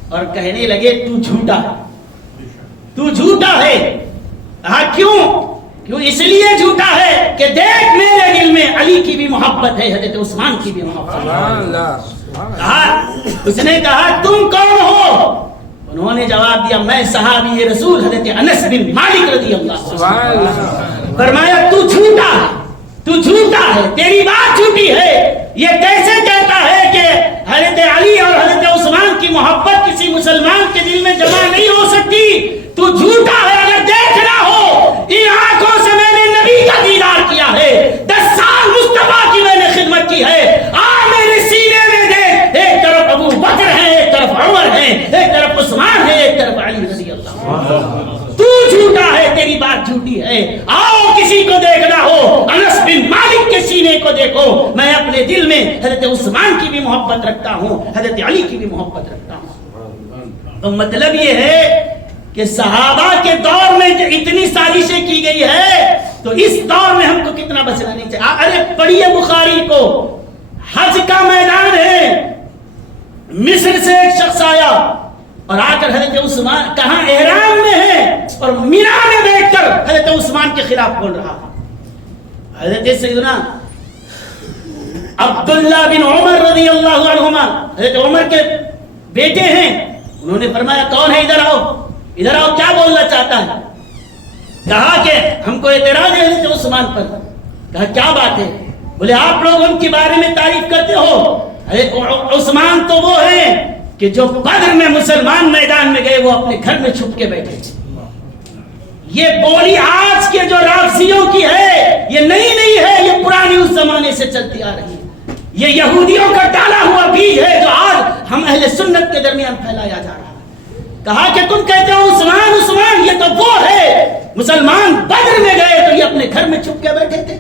اور کہنے لگے تو جھوٹا ہے، تو جھوٹا ہے۔ کیوں؟ کیوں؟ اس لیے جھوٹا ہے کہ دیکھ میرے دل میں علی کی بھی محبت ہے، حضرت عثمان کی بھی محبت ہے۔ کہا، اس نے کہا تم کون ہو؟ انہوں نے جواب دیا میں صحابی رسول حضرت انس بن مالک رضی اللہ عنہ۔ فرمایا تو جھوٹا ہے، تو جھوٹا ہے، تیری بات جھوٹی ہے۔ یہ کیسے کہتا ہے کہ حضرت علی اور حضرت عثمان کی محبت کسی مسلمان کے دل میں جمع نہیں ہو سکتی؟ تو جھوٹا ہے۔ اگر دیکھنا ہو، ان آنکھوں سے میں نے نبی کا دیدار کیا ہے، 10 سال مصطفیٰ کی میں نے خدمت کی ہے۔ میرے سینے میں دیکھ، ایک طرف ابو بکر ہے، ایک طرف عمر ہے، ایک طرف عثمان ہے، ایک طرف علی رضی اللہ عنہ۔ تو جھوٹا ہے، تیری بات جھوٹی ہے۔ آؤ کسی کو دیکھنا ہو، انس بن مالک کے سینے کو دیکھو، میں اپنے دل میں حضرت عثمان کی بھی محبت رکھتا ہوں، حضرت علی کی بھی محبت رکھتا ہوں۔ تو مطلب یہ ہے کہ صحابہ کے دور میں جو اتنی سازشیں کی گئی ہے، تو اس دور میں ہم کو کتنا بچنا نہیں چاہیے۔ ارے پڑھیے بخاری کو، حج کا میدان ہے، مصر سے ایک شخص آیا اور آ کر حضرت عثمان کہاں احرام میں ہے اور مینا میں بیٹھ کر حضرت عثمان کے خلاف بول رہا ہے۔ حضرت سیدنا عبداللہ بن عمر رضی اللہ عنہما حضرت عمر کے بیٹے ہیں، انہوں نے فرمایا کون ہے؟ ادھر آؤ، ادھر آؤ، کیا بولنا چاہتا ہے؟ کہا کہ ہم کو اعتراض ہے حضرت عثمان پر۔ کہا کیا بات ہے؟ بولے آپ لوگ ان کے بارے میں تعریف کرتے ہو، حضرت عثمان تو وہ ہیں کہ جو بدر میں مسلمان میدان میں گئے وہ اپنے گھر میں چھپ کے بیٹھے۔ یہ بولی آج کے جو رافضیوں کی ہے، یہ نئی نہیں ہے، یہ پرانی اس زمانے سے چلتی آ رہی ہے۔ یہ یہودیوں کا ڈالا ہوا بیج ہے جو آج ہم اہل سنت کے درمیان پھیلایا جا رہا ہے۔ کہا کہ تم کہتے ہو عثمان عثمان، یہ تو وہ ہے، مسلمان بدر میں گئے تو یہ اپنے گھر میں چھپ کے بیٹھے تھے۔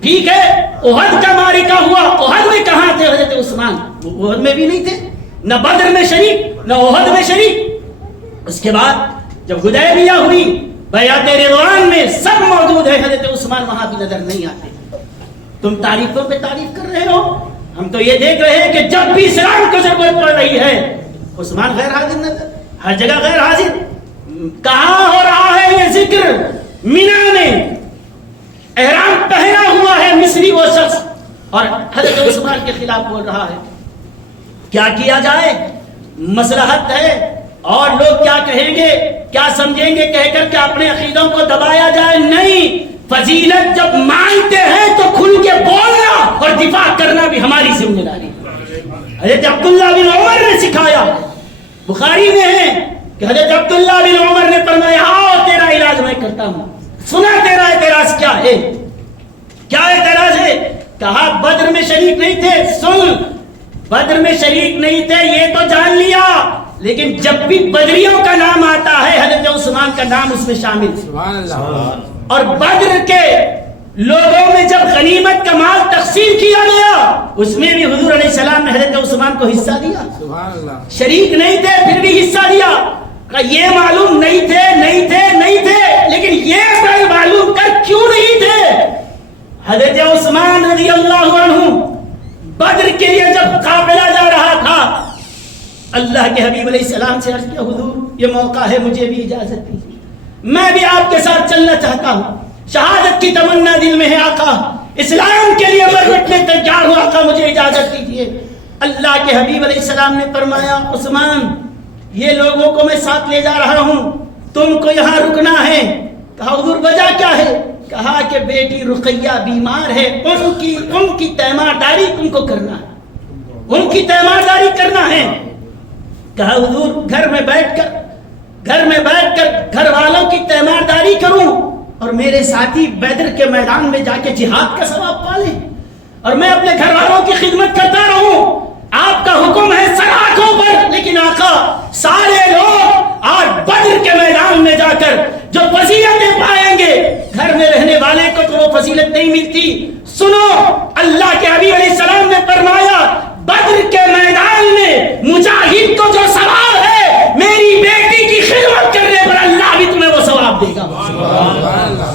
ٹھیک ہے، احد کا معرکہ ہوا، احد میں کہاں تھے حضرت عثمان؟ وہ احد میں بھی نہیں تھے، نہ بدر میں شریک، نہ احد میں شریک۔ اس کے بعد جب حدیبیہ ہوئی، بیعت رضوان میں سب موجود ہے، حضرت عثمان وہاں بھی نظر نہیں آتے۔ تم تعریفوں پہ تعریف کر رہے ہو، ہم تو یہ دیکھ رہے ہیں کہ جب بھی اسلام کو ضرورت پڑ رہی ہے عثمان غیر حاضر نظر، ہر جگہ غیر حاضر۔ کہاں ہو رہا ہے یہ ذکر؟ مینا میں احرام پہنا ہوا ہے مصری وہ شخص، اور حضرت عثمان کے خلاف بول رہا ہے۔ کیا کیا جائے؟ مصلحت ہے، اور لوگ کیا کہیں گے، کیا سمجھیں گے کہہ کر کہ اپنے عقیدوں کو دبایا جائے؟ نہیں، فضیلت جب مانتے ہیں تو کھل کے بولنا اور دفاع کرنا بھی ہماری ذمہ داری ہے۔ حضرت عبداللہ بن عمر نے سکھایا، بخاری میں ہے کہ حضرت عبداللہ بن عمر نے فرمایا آؤ تیرا علاج میں کرتا ہوں۔ سنا تیرا اعتراض کیا ہے؟ کیا اعتراض ہے؟ کہا بدر میں شریک نہیں تھے۔ سن، بدر میں شریک نہیں تھے یہ تو جان لیا، لیکن جب بھی بدریوں کا نام آتا ہے حضرت عثمان کا نام اس میں شامل ہے۔ اور بدر کے لوگوں میں جب غنیمت کا مال تقسیم کیا گیا اس میں بھی حضور علیہ السلام نے حضرت عثمان کو حصہ دیا۔ شریک نہیں تھے پھر بھی حصہ دیا۔ یہ معلوم نہیں تھے نہیں تھے نہیں تھے، لیکن یہ معلوم کر کیوں نہیں تھے؟ حضرت عثمان رضی اللہ عنہ بدر کے لیے جب قافلہ جا رہا تھا، اللہ کے حبیب علیہ السلام سے عرض کیا حضور یہ موقع ہے، مجھے بھی اجازت دیجیے، میں بھی آپ کے ساتھ چلنا چاہتا ہوں، شہادت کی تمنا دل میں ہے آقا، اسلام کے لیے میں مٹنے تیار ہوں آقا، مجھے اجازت دیجیے۔ اللہ کے حبیب علیہ السلام نے فرمایا عثمان یہ لوگوں کو میں ساتھ لے جا رہا ہوں، تم کو یہاں رکنا ہے۔ کہا حضور وجہ کیا ہے؟ کہا کہ بیٹی رقیہ بیمار ہے، ان کی تیمارداری تم کو کرنا ہے، ان کی تیمارداری کرنا ہے۔ کہا حضور گھر میں بیٹھ کر گھر والوں کی تیمارداری کروں اور میرے ساتھی بدر کے میدان میں جا کے جہاد کا ثواب پالیں اور میں اپنے گھر والوں کی خدمت کرتا رہوں؟ آپ کا حکم ہے سر آنکھوں پر، لیکن آقا سارے لوگ آج بدر کے میدان میں جا کر جو فضیلتیں پائیں گے گھر میں رہنے والے کو تو وہ فضیلت نہیں ملتی۔ سنو، اللہ کے حبیب علیہ السلام نے فرمایا بدر کے میدان میں مجاہد کو جو ثواب ہے میری بیٹی کی خدمت کرنے پر اللہ بھی تمہیں وہ ثواب دے گا۔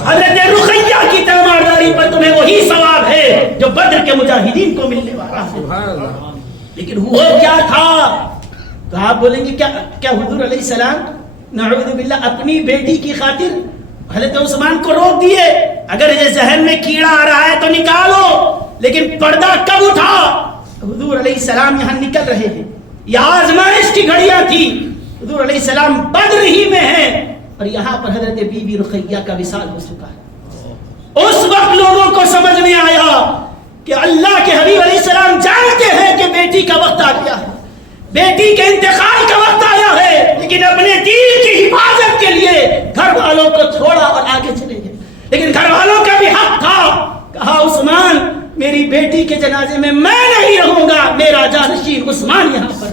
حضرت رقیہ کی تیمارداری پر تمہیں وہی ثواب ہے جو بدر کے مجاہدین کو ملنے والا ہے۔ لیکن وہ کیا تھا؟ تو آپ بولیں گے کیا حضور علیہ السلام نعوذ باللہ اپنی بیٹی کی خاطر حضرت عثمان کو روک دیے, اگر یہ ذہن میں کیڑا آ رہا ہے تو نکالو, لیکن پردہ کب اٹھا؟ حضور علیہ السلام یہاں نکل رہے ہیں, یہ آزمائش کی گھڑیاں تھی, حضور علیہ السلام بدر ہی میں ہیں, اور یہاں پر حضرت بی بی رقیہ کا وصال ہو چکا ہے. اس وقت لوگوں کو سمجھ میں آیا کہ اللہ کے حبیب علیہ السلام جانتے ہیں کہ بیٹی کا وقت آ گیا ہے, بیٹی کے انتقال کا وقت آیا ہے, لیکن اپنے دین کی حفاظت کے لیے گھر والوں کو چھوڑا اور آگے چلے گئے. لیکن گھر والوں کا بھی حق تھا, کہا عثمان میری بیٹی کے جنازے میں میں نہیں رہوں گا, میرا جانشین عثمان یہاں پر.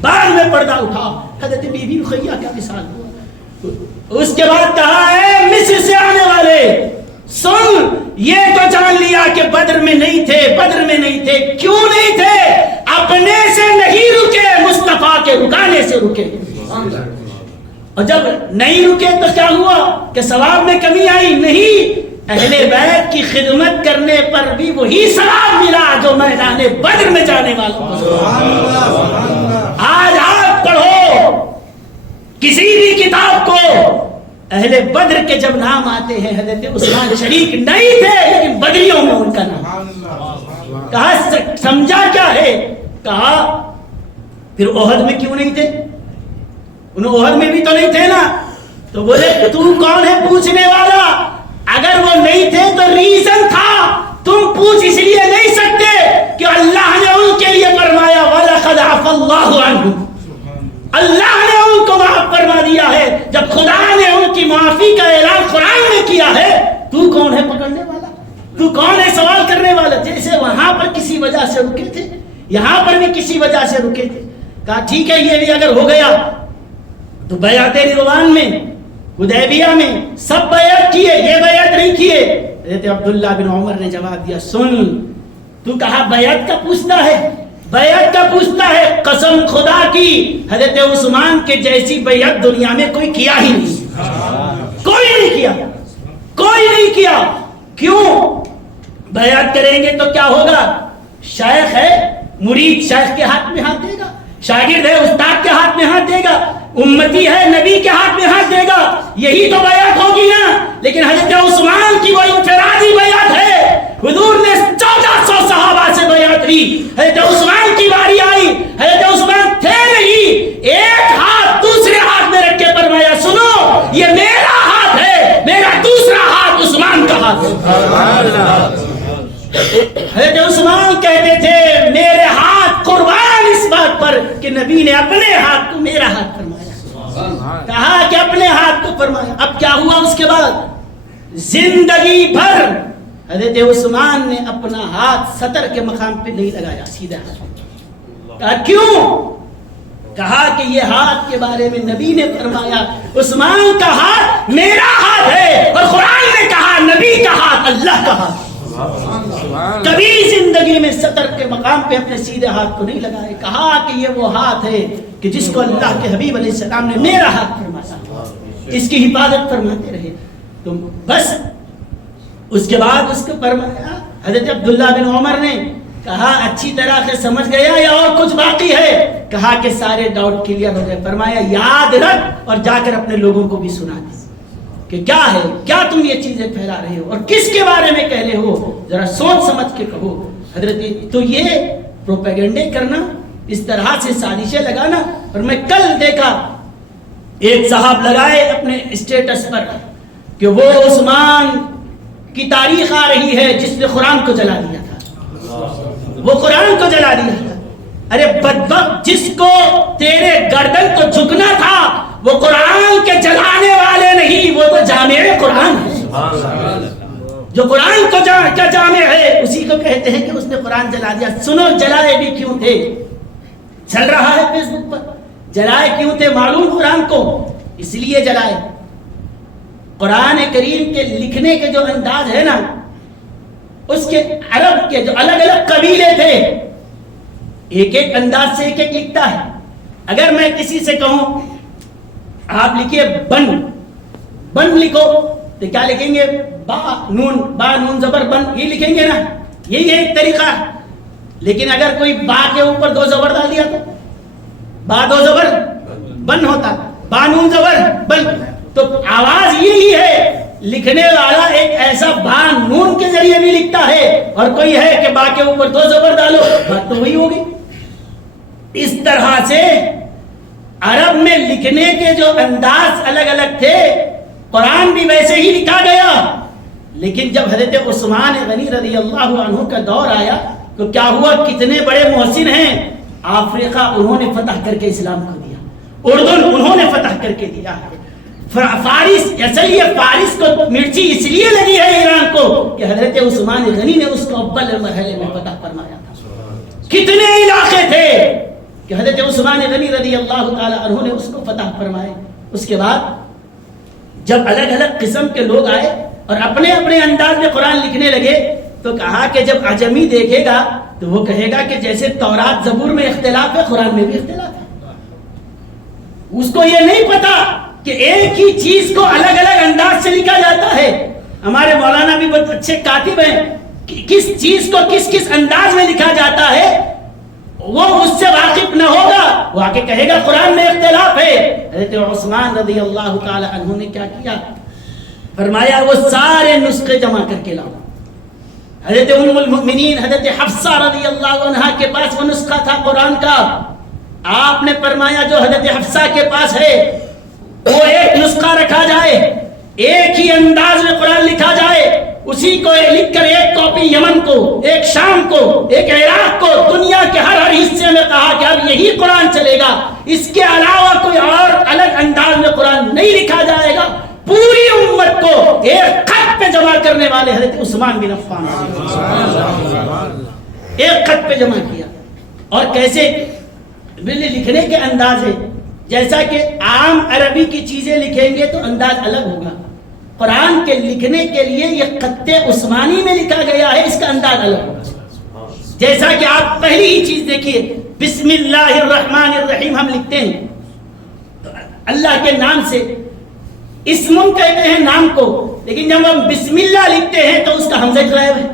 بعد میں پردہ اٹھا, حضرت بی بی رقیہ کا وصال ہوا. اس کے بعد کہا ہے مصر سے آنے والے سن, یہ تو جان لیا کہ بدر میں نہیں تھے, بدر میں نہیں تھے. کیوں نہیں تھے؟ اپنے سے نہیں رکے, مصطفیٰ کے رکانے سے رکے. اور جب نہیں رکے تو کیا ہوا کہ ثواب میں کمی آئی؟ نہیں, اہل بیت کی خدمت کرنے پر بھی وہی ثواب ملا جو میدان بدر میں جانے والوں کو. آج آپ پڑھو کسی بھی کتاب کو, اہل بدر کے جب نام آتے ہیں, حضرت عثمان شریک نہیں تھے لیکن بدریوں میں ان کا نام. کہا سمجھا کیا ہے؟ کہا پھر احد میں کیوں نہیں تھے؟ انہوں احد میں بھی تو نہیں تھے نا. تو بولے تو کون ہے پوچھنے والا؟ اگر وہ نہیں تھے تو ریزن تھا, تم پوچھ اس لیے نہیں سکتے کہ اللہ نے ان کے لیے فرمایا وَلَقَدْ عَفَا اللَّهُ عَنْهُمْ, اللہ نے ان کو معاف فرما دیا ہے. جب خدا نے ان کی معافی کا اعلان قرآن میں کیا ہے, تو کون ہے پکڑنے والا؟ تو کون ہے سوال کرنے والا؟ جیسے وہاں پر کسی وجہ سے رکے تھے, یہاں پر بھی کسی وجہ سے رکے تھے. کہا ٹھیک ہے یہ بھی اگر ہو گیا تو بیعت رضوان میں, حدیبیہ میں سب بیعت کیے, یہ بیعت نہیں کیے. حضرت عبداللہ بن عمر نے جواب دیا سن, تو کہا بیعت کا پوچھتا ہے, بیعت کا پوچھتا ہے, قسم خدا کی حضرت عثمان کے جیسی بیعت دنیا میں کوئی کیا ہی نہیں, کوئی نہیں کیا, کوئی نہیں کیا. کیوں؟ بیعت کریں گے تو کیا ہوگا؟ شیخ ہے, مرید شیخ کے ہاتھ میں ہاتھ دے گا, شاگرد ہے استاد کے ہاتھ میں ہاتھ دے گا, امتی ہے نبی کے ہاتھ میں ہاتھ دے گا, یہی تو بیعت ہوگی نا. لیکن حضرت عثمان کی وہ انفرادی بیعت ہے, حضور نے 1400 صحابہ سے بیعت لی, حضرت عثمان کی باری آئی, حضرت عثمان تھے نہیں, ایک ہاتھ دوسرے ہاتھ میں رکھ کے فرمایا سنو یہ میرا ہاتھ ہے, میرا دوسرا ہاتھ عثمان کا ہاتھ ہے. حضرت عثمان کہتے تھے میرے ہاتھ قربان اس بات پر کہ نبی نے اپنے ہاتھ کو میرا ہاتھ فرمایا. کہا کہ اپنے ہاتھ کو فرمایا. اب کیا ہوا اس کے بعد؟ زندگی بھر حضرت عثمان نے اپنا ہاتھ سطر کے مقام پہ نہیں لگایا, سیدھا ہاتھ. کہا کیوں؟ کہا کہ یہ ہاتھ کے بارے میں نبی نے فرمایا عثمان کا ہاتھ میرا ہاتھ ہے, اور قرآن نے کہا نبی کا ہاتھ اللہ کا ہاتھ. کبھی زندگی میں سطر کے مقام پہ اپنے سیدھے ہاتھ کو نہیں لگائے. کہا کہ یہ وہ ہاتھ ہے کہ جس کو اللہ کے حبیب علیہ السلام نے میرا ہاتھ فرمایا, اس کی حفاظت فرماتے رہے. تو بس اس کے بعد اس کو فرمایا. حضرت عبداللہ بن عمر نے کہا اچھی طرح سے سمجھ گیا یا اور کچھ باقی ہے؟ کہا کہ سارے ڈاؤٹ کلیئر ہو گئے. فرمایا یاد رکھ اور جا کر اپنے لوگوں کو بھی سنا دے کہ کیا ہے, کیا تم یہ چیزیں پھیلا رہے ہو اور کس کے بارے میں کہہ رہے ہو, ذرا سوچ سمجھ کے کہو. حضرت تو یہ پروپیگنڈے کرنا, اس طرح سے سازشیں لگانا. اور میں کل دیکھا ایک صاحب لگائے اپنے اسٹیٹس پر کہ وہ عثمان کی تاریخ آ رہی ہے جس نے قرآن کو جلا دیا تھا, وہ قرآن کو جلا دیا تھا. ارے بدبخت, جس کو تیرے گردن کو جھکنا تھا وہ قرآن کے جلانے والے نہیں, وہ تو جامع قرآن ہے. جو قرآن کو کا جامع ہے اسی کو کہتے ہیں کہ اس نے قرآن جلا دیا. سنو جلائے بھی کیوں تھے, چل رہا ہے فیس بک پر, جلائے کیوں تھے معلوم قرآن کو؟ اس لیے جلائے قرآن کریم کے لکھنے کے جو انداز ہے نا, اس کے عرب کے جو الگ الگ قبیلے تھے, ایک ایک انداز سے ایک ایک لکھتا ہے. اگر میں کسی سے کہوں آپ لکھیے بن, بن لکھو, تو کیا لکھیں گے؟ با نون زبر بن, یہ لکھیں گے نا, یہی ایک طریقہ ہے. لیکن اگر کوئی با کے اوپر 2 زبر ڈال دیا تو با 2 زبر بن ہوتا, با نون زبر بن. تو آواز یہی ہے، لکھنے والا ایک ایسا با نون کے ذریعے بھی لکھتا ہے، اور کوئی ہے کہ با کے اوپر 2 زبر ڈالو، بات تو وہی ہوگی۔ اس طرح سے عرب میں لکھنے کے جو انداز الگ الگ تھے، قرآن بھی ویسے ہی لکھا گیا۔ لیکن جب حضرت عثمان غنی رضی اللہ عنہ کا دور آیا تو کیا ہوا، کتنے بڑے محسن ہیں، افریقہ انہوں نے فتح کر کے اسلام کو دیا، اردن انہوں نے فتح کر کے دیا، فارس، اصل یہ فارس کو مرچی اس لیے لگی ہے ایران کو کہ حضرت عثمان غنی نے اس کو اول مرحلے میں فتح فرمایا تھا۔ کتنے علاقے تھے کہ حضرت عثمان غنی رضی اللہ تعالی عنہ نے اس کو فتح فرمائے۔ اس کے بعد جب الگ الگ قسم کے لوگ آئے اور اپنے اپنے انداز میں قرآن لکھنے لگے تو کہا کہ جب عجمی دیکھے گا تو وہ کہے گا کہ جیسے تورات زبور میں اختلاف ہے، قرآن میں بھی اختلاف ہے۔ اس کو یہ نہیں پتا کہ ایک ہی چیز کو الگ الگ انداز سے لکھا جاتا ہے۔ ہمارے مولانا بھی بہت اچھے کاتب ہیں، کس چیز کو کس کس انداز میں لکھا جاتا ہے وہ اس سے واقف نہ ہوگا، وہ آ کے کہے گا قرآن میں اختلاف ہے۔ حضرت عثمان رضی اللہ تعالی عنہ نے کیا کیا، فرمایا وہ سارے نسخے جمع کر کے لاؤ۔ حضرت ام المؤمنین حضرت حفصہ رضی اللہ عنہا کے پاس وہ نسخہ تھا قرآن کا، آپ نے فرمایا جو حضرت حفصہ کے پاس ہے وہ ایک نسخہ رکھا جائے، ایک ہی انداز میں قرآن لکھا جائے، اسی کو لکھ کر ایک کاپی یمن کو، ایک شام کو، ایک عراق کو، دنیا کے ہر حصے میں کہا کہ اب یہی قرآن چلے گا، اس کے علاوہ کوئی اور الگ انداز میں قرآن نہیں لکھا جائے گا۔ پوری امت کو ایک خط پہ جمع کرنے والے حضرت عثمان بن عفان ایک خط پہ جمع کیا۔ اور کیسے لکھنے کے انداز ہے، جیسا کہ عام عربی کی چیزیں لکھیں گے تو انداز الگ ہوگا، قرآن کے لکھنے کے لیے یہ خط عثمانی میں لکھا گیا ہے، اس کا انداز الگ ہوگا۔ جیسا کہ آپ پہلی ہی چیز دیکھیے، بسم اللہ الرحمن الرحیم ہم لکھتے ہیں تو اللہ کے نام سے، اسم کہتے ہیں نام کو، لیکن جب ہم بسم اللہ لکھتے ہیں تو اس کا حمزہ غائب ہے۔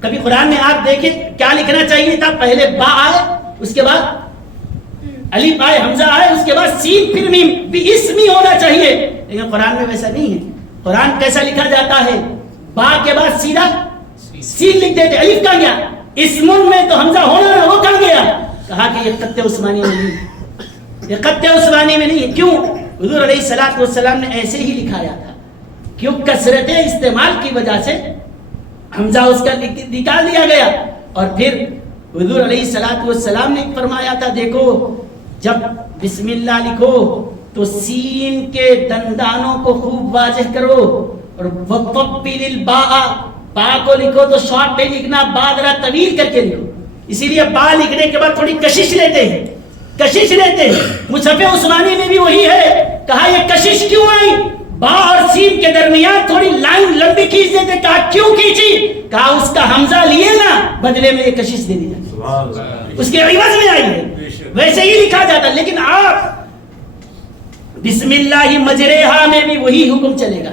کبھی قرآن میں آپ دیکھیں کیا لکھنا چاہیے تھا، پہلے با آئے، اس کے بعد الف آئے، حمزہ آئے، اس کے بعد سین پھر میم، بھی اسمی ہونا چاہیے، لیکن قرآن میں ویسا نہیں ہے۔ قرآن کیسا لکھا جاتا ہے، با کے بعد سیدھا سین لکھ دیتے، الف کہاں گیا، اسم میں تو حمزہ ہونا وہ کہاں گیا، کہا کہ یہ خط عثمانی میں نہیں ہے، یہ خط عثمانی میں نہیں ہے۔ کیوں؟ حضور علیہ الصلوۃ والسلام نے ایسے ہی لکھایا تھا، کیوں کثرت استعمال کی وجہ سے حمزہ اس کا نکال دیا گیا۔ اور پھر حضور علیہ الصلوۃ والسلام نے فرمایا تھا، دیکھو جب بسم اللہ لکھو تو سین کے دندانوں کو خوب واضح کرو، اور وقبل الباء، با کو لکھو تو شارٹ پہ لکھنا، با ذرا طویل کر کے لکھو، اسی لیے با لکھنے کے بعد تھوڑی کشش لیتے ہیں، کشش لیتے ہیں۔ مصحف عثمانی میں بھی وہی ہے، کہا یہ کشش کیوں آئی، با اور سین کے درمیان تھوڑی لائن لمبی کھینچ دیتے، کہا کیوں کھینچی، کہا اس کا حمزہ لیے نا، بدلے میں یہ کشش دے دی جاتی، اس کے عوض میں آئی ہے، ویسے ہی لکھا جاتا۔ لیکن آپ بسم اللہ مجریہا میں بھی وہی حکم چلے گا،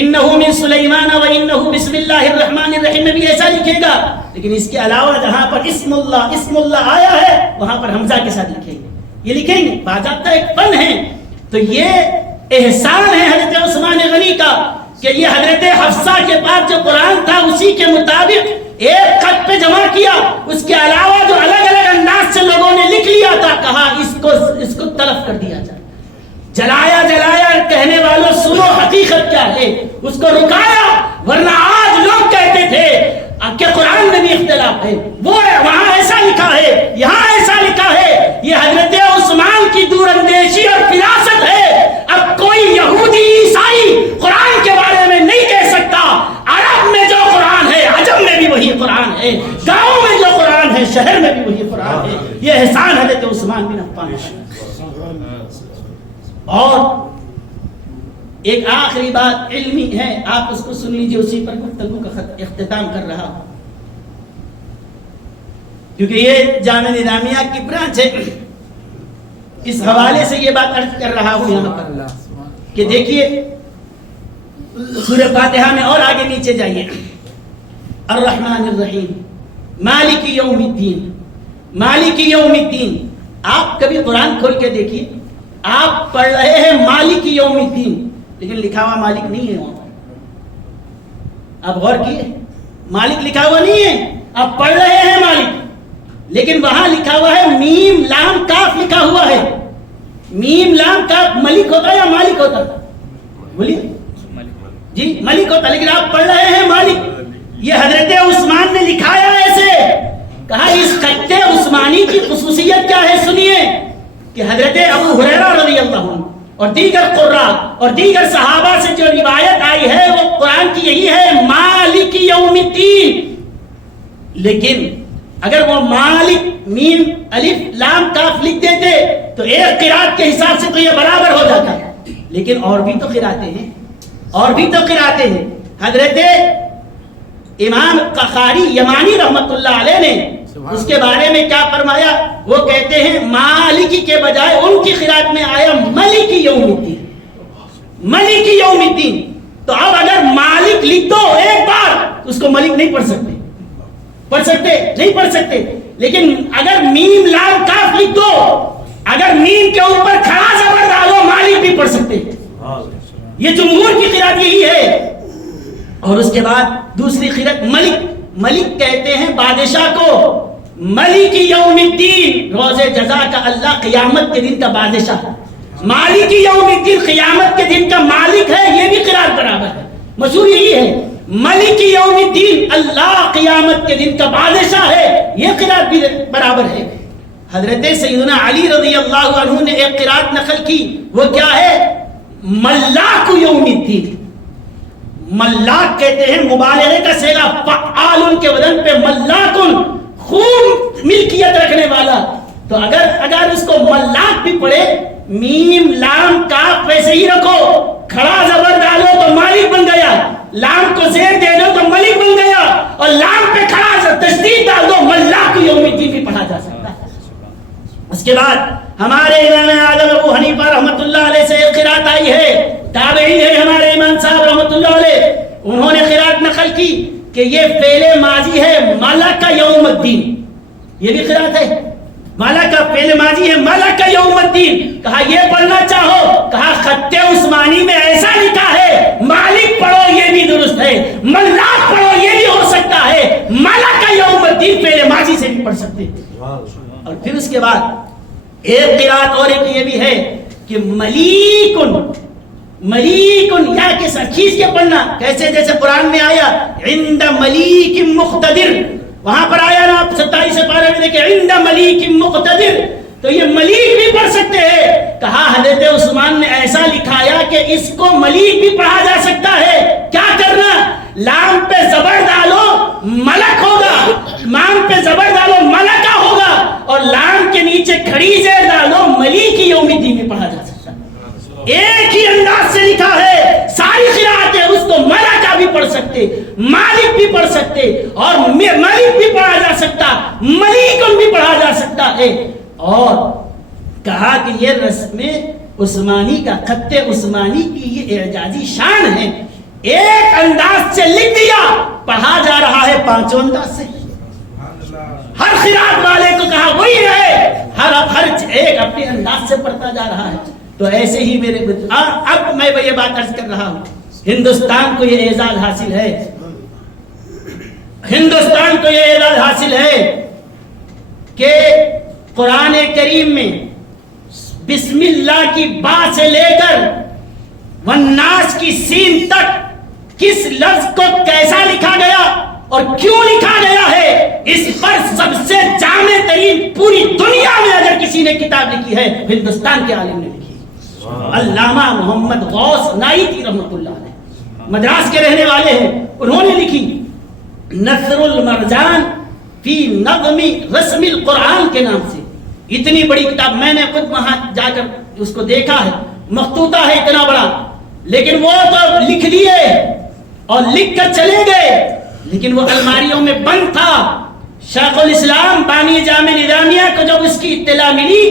انہو من سلیمان و انہو بسم اللہ الرحمن الرحیم میں بھی ایسا لکھے گا، لیکن اس کے علاوہ جہاں پر اسم اللہ آیا ہے وہاں پر حمزہ کے ساتھ لکھیں گے، یہ لکھیں گے، باضابطہ ایک فن ہے۔ تو یہ احسان ہے حضرت عثمان غنی کا کہ یہ حضرت حفصہ کے پاس جو قرآن تھا اسی کے مطابق ایک خط پہ جمع کیا، اس کے علاوہ جو الگ الگ انداز سے لوگوں نے لکھ لیا تھا، کہا اس کو تلف کر دیا جائے، جلایا کہنے والوں سنو حقیقت کیا ہے، اس کو رکایا، ورنہ آج لوگ کہتے تھے کہ قرآن میں بھی اختلاف ہے، وہ وہاں ایسا لکھا ہے، یہاں ایسا لکھا ہے، یہ حضرت عثمان کی دور اندیشی اور فراست ہے۔ اب کوئی یہودی عیسائی قرآن کے بارے میں نہیں کہہ سکتا، عرب میں جو قرآن ہے عجم میں بھی وہی قرآن ہے، گاؤں میں جو قرآن ہے شہر میں بھی وہی قرآن ہے، یہ احسان حضرت عثمان بن عفان ہے۔ اور ایک آخری بات علمی ہے، آپ اس کو سن لیجیے، اسی پر گفتگو کا اختتام کر رہا ہوں، کیونکہ یہ جامعہ نظامیہ کی برانچ ہے، اس حوالے سے یہ بات عرض کر رہا ہوں یہاں پر کہ دیکھیے سورہ فاتحہ میں، اور آگے نیچے جائیے، الرحمن الرحیم مالک یوم الدین، مالک یوم الدین، آپ کبھی قرآن کھول کے دیکھیے، آپ پڑھ رہے ہیں مالک یوم الدین، لیکن لکھا ہوا مالک نہیں ہے وہاں پر. آپ غور کیے، مالک لکھا ہوا نہیں ہے. آپ پڑھ رہے ہیں مالک، لیکن وہاں لکھا ہوا ہے میم لام کاف لکھا ہوا ہے. میم لام کاف ملک ہوتا یا مالک ہوتا؟ بولیے جی ملک ہوتا، لیکن آپ پڑھ رہے ہیں مالک. یہ حضرت عثمان نے لکھایا ایسے. کہا اس خط عثمانی کی خصوصیت کیا ہے سنیے، کہ حضرت ابو ہریرہ رضی اللہ عنہ اور دیگر قراء اور دیگر صحابہ سے جو روایت آئی ہے وہ قرآن کی یہی ہے مالک یوم الدین. لیکن اگر وہ مالک میم الف لام کاف لکھ دیتے تو ایک قرات کے حساب سے تو یہ برابر ہو جاتا. لیکن اور بھی تو قراءتیں ہیں، اور بھی تو قراءتیں ہیں. حضرت امام قخاری یمانی رحمت اللہ علیہ نے اس کے بارے میں کیا فرمایا؟ وہ کہتے ہیں مالکی کے بجائے ان کی قرات میں آیا ملک یوم الدین، ملک یوم الدین. تو اب اگر مالک لکھ دو ایک بار اس کو ملک نہیں پڑھ سکتے، پڑھ سکتے نہیں پڑھ سکتے. لیکن اگر میم لام کاف لکھ دو، اگر میم کے اوپر کھڑا زبر ڈالو مالک بھی پڑھ سکتے. یہ جمہور کی قرات یہی ہے. اور اس کے بعد دوسری قرات ملک. ملک کہتے ہیں بادشاہ کو. ملک یوم الدین روز جزا کا اللہ، قیامت کے دن کا بادشاہ. مالک یوم الدین قیامت کے دن کا مالک ہے. یہ بھی قرات برابر ہے، مشہور یہی ہے ملک یوم الدین اللہ قیامت کے دن کا بادشاہ ہے. یہ قرات بھی برابر ہے. حضرت سیدنا علی رضی اللہ عنہ نے ایک قرات نقل کی، وہ کیا ہے؟ ملاک یوم الدین. ملاک کہتے ہیں مبالغے کا صیغہ، فعال کے وزن پہ ملاکن، خوب ملکیت رکھنے والا. تو اگر اس کو ملاک بھی پڑھے، میم لام کاف ویسے ہی رکھو، کھڑا زبر ڈالو تو مالک بن گیا، لام کو زیر دے دو تو ملک بن گیا، اور لام پہ کھڑا تشدید ڈال دو ملاک یوم الدین بھی پڑھا جا سکتا ہے. اس کے بعد ہمارے امام اعظم ابو حنیفہ رحمۃ اللہ علیہ سے ایک قرات آئی ہے، تابعی ہے ہمارے امام صاحب رحمۃ اللہ علیہ، انہوں نے قرات نقل کی کہ یہ فعل ماضی ہے ملک یوم الدین. یہ بھی قرات ہے، ملک کا فعل ماضی ہے ملک یوم الدین. کہا یہ پڑھنا چاہو، کہا خط عثمانی میں ایسا لکھا ہے مالک پڑھو یہ بھی درست ہے، ملاک پڑھو یہ بھی ہو سکتا ہے، ملک یوم الدین فعل ماضی سے بھی پڑھ سکتے. اور پھر اس کے بعد ایک قرات اور ایک یہ بھی ہے کہ ملیکن. ملیکن یا کے ساتھ کھینچ کے پڑھنا، کیسے جیسے قرآن میں آیا عند ملیک مقتدر، وہاں پر آیا نا 27 سے پارے میں دیکھیں عند ملیک مقتدر. تو یہ ملیک بھی پڑھ سکتے ہیں. کہا حضرت عثمان نے ایسا لکھایا کہ اس کو ملیک بھی پڑھا جا سکتا ہے. کیا کرنا؟ لام پہ زبر ڈالو ملک ہوگا، مام پہ زبر ڈالو ملکہ ہوگا، اور لام کے نیچے کھڑی زیر ڈالو ملیک یوم الدین بھی پڑھا جا سکتا ہے. ایک ہی انداز سے لکھا ہے، ساری قراتیں اس کو ملکہ بھی پڑھ سکتے، مالک بھی پڑھ سکتے، اور ملک بھی پڑھا جا سکتا، ملیکن بھی پڑھا جا سکتا ہے. اور کہا کہ یہ رسم عثمانی کا، خط عثمانی کی یہ اعجازی شان ہے. ایک انداز سے لکھ دیا، پڑھا جا رہا ہے پانچوں انداز سے. ہر قرات والے کو کہا وہی ہے، ہر ایک اپنے انداز سے پڑھتا جا رہا ہے. تو ایسے ہی میرے اب میں یہ بات عرض کر رہا ہوں، ہندوستان کو یہ اعزاز حاصل ہے، ہندوستان کو یہ اعزاز حاصل ہے کہ قرآن کریم میں بسم اللہ کی با سے لے کر والناس کی سین تک کس لفظ کو کیسا لکھا گیا اور کیوں لکھا گیا ہے، اس پر سب سے جامع ترین پوری دنیا میں اگر کسی نے کتاب لکھی ہے ہندوستان کے عالم نے لکھی. علامہ محمد غوث نائیتی رحمۃ اللہ علیہ مدراس کے رہنے والے ہیں، انہوں نے لکھی نثر المرجان فی نظم رسم القرآن کے نام سے. اتنی بڑی کتاب، میں نے خود وہاں جا کر اس کو دیکھا ہے، مخطوطہ ہے اتنا بڑا، لیکن وہ تو لکھ لیے اور لکھ کر چلے گئے، لیکن وہ الماریوں میں بند تھا. شیخ الاسلام بانی جامع نظامیہ کو جب اس کی اطلاع ملی،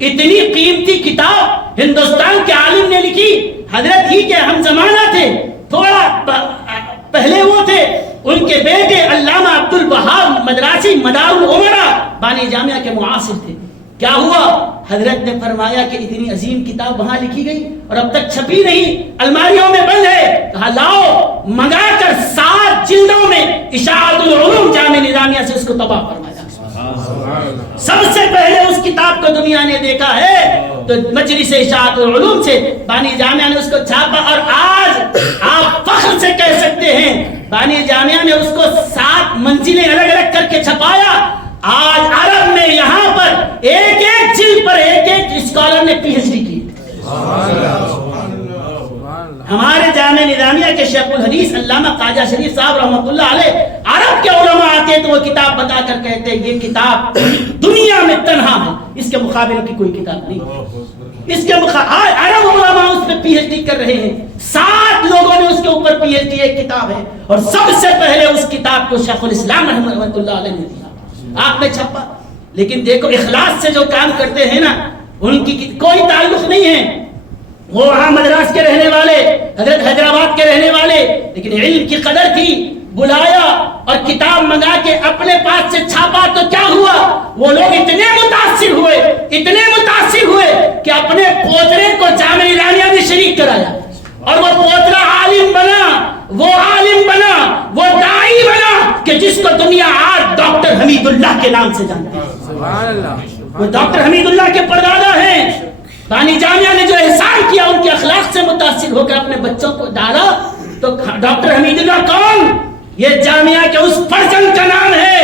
اتنی قیمتی کتاب ہندوستان کے عالم نے لکھی، حضرت ہی کے ہم زمانہ تھے، تھوڑا پہلے وہ تھے، ان کے بیٹے علامہ عبد الوہاب مدراسی مدار العمرہ بانی جامعہ کے معاصر تھے. کیا ہوا؟ حضرت نے فرمایا کہ اتنی عظیم کتاب وہاں لکھی گئی اور اب تک چھپی نہیں، الماریوں میں بند ہے. کہا لاؤ، منگا کر 7 جلدوں میں اشاعت العلوم جامع نظامیہ سے اس کو طبع فرمایا. سب سے پہلے اس کتاب کو دنیا نے دیکھا ہے تو مجلس اشاعت العلوم سے بانی جامعہ نے اس کو چھاپا، اور آج آپ فخر سے کہہ سکتے ہیں بانی جامعہ نے اس کو 7 منزلیں الگ الگ کر کے چھپایا. آج عرب میں یہاں پر ایک ایک جلد پر ایک ایک اسکالر نے پی ایچ ڈی کی. ہمارے جامع نظامیہ کے شیخ الحدیث علامہ خواجہ شریف صاحب رحمۃ اللہ علیہ، عرب کے علماء آتے تو وہ کتاب بتا کر کہتے یہ کتاب دنیا میں تنہا ہے، اس کے مقابل کی کوئی کتاب نہیں. اس کے عرب علماء اس پہ پی ایچ ڈی کر رہے ہیں. 7 لوگوں نے اس کے اوپر پی ایچ ڈی، ایک کتاب ہے، اور سب سے پہلے اس کتاب کو شیخ الاسلام رحمۃ اللہ علیہ نے دیا، آپ نے چھپا. لیکن دیکھو اخلاص سے جو کام کرتے ہیں نا، ان کی کوئی تعلق نہیں ہے. وہ وہاں مدراس کے رہنے والے، حضرت حیدرآباد کے رہنے والے، لیکن علم کی قدر تھی. بلایا اور کتاب منگا کے اپنے پاس سے چھاپا تو کیا ہوا؟ وہ لوگ اتنے متاثر ہوئے کہ اپنے پوترے کو جامع نظامیہ میں شریک کرایا، اور وہ پوترا عالم بنا، وہ داعی بنا کہ جس کو دنیا آج ڈاکٹر حمید اللہ کے نام سے جانتی ہے. وہ ڈاکٹر حمید اللہ کے پردادا ہیں. بانی جامعہ نے جو احسان کیا ان کے اخلاق سے متاثر ہو کر اپنے بچوں کو ڈالا. تو ڈاکٹر حمید اللہ کون؟ یہ جامعہ کے اس فرزند کا نام ہے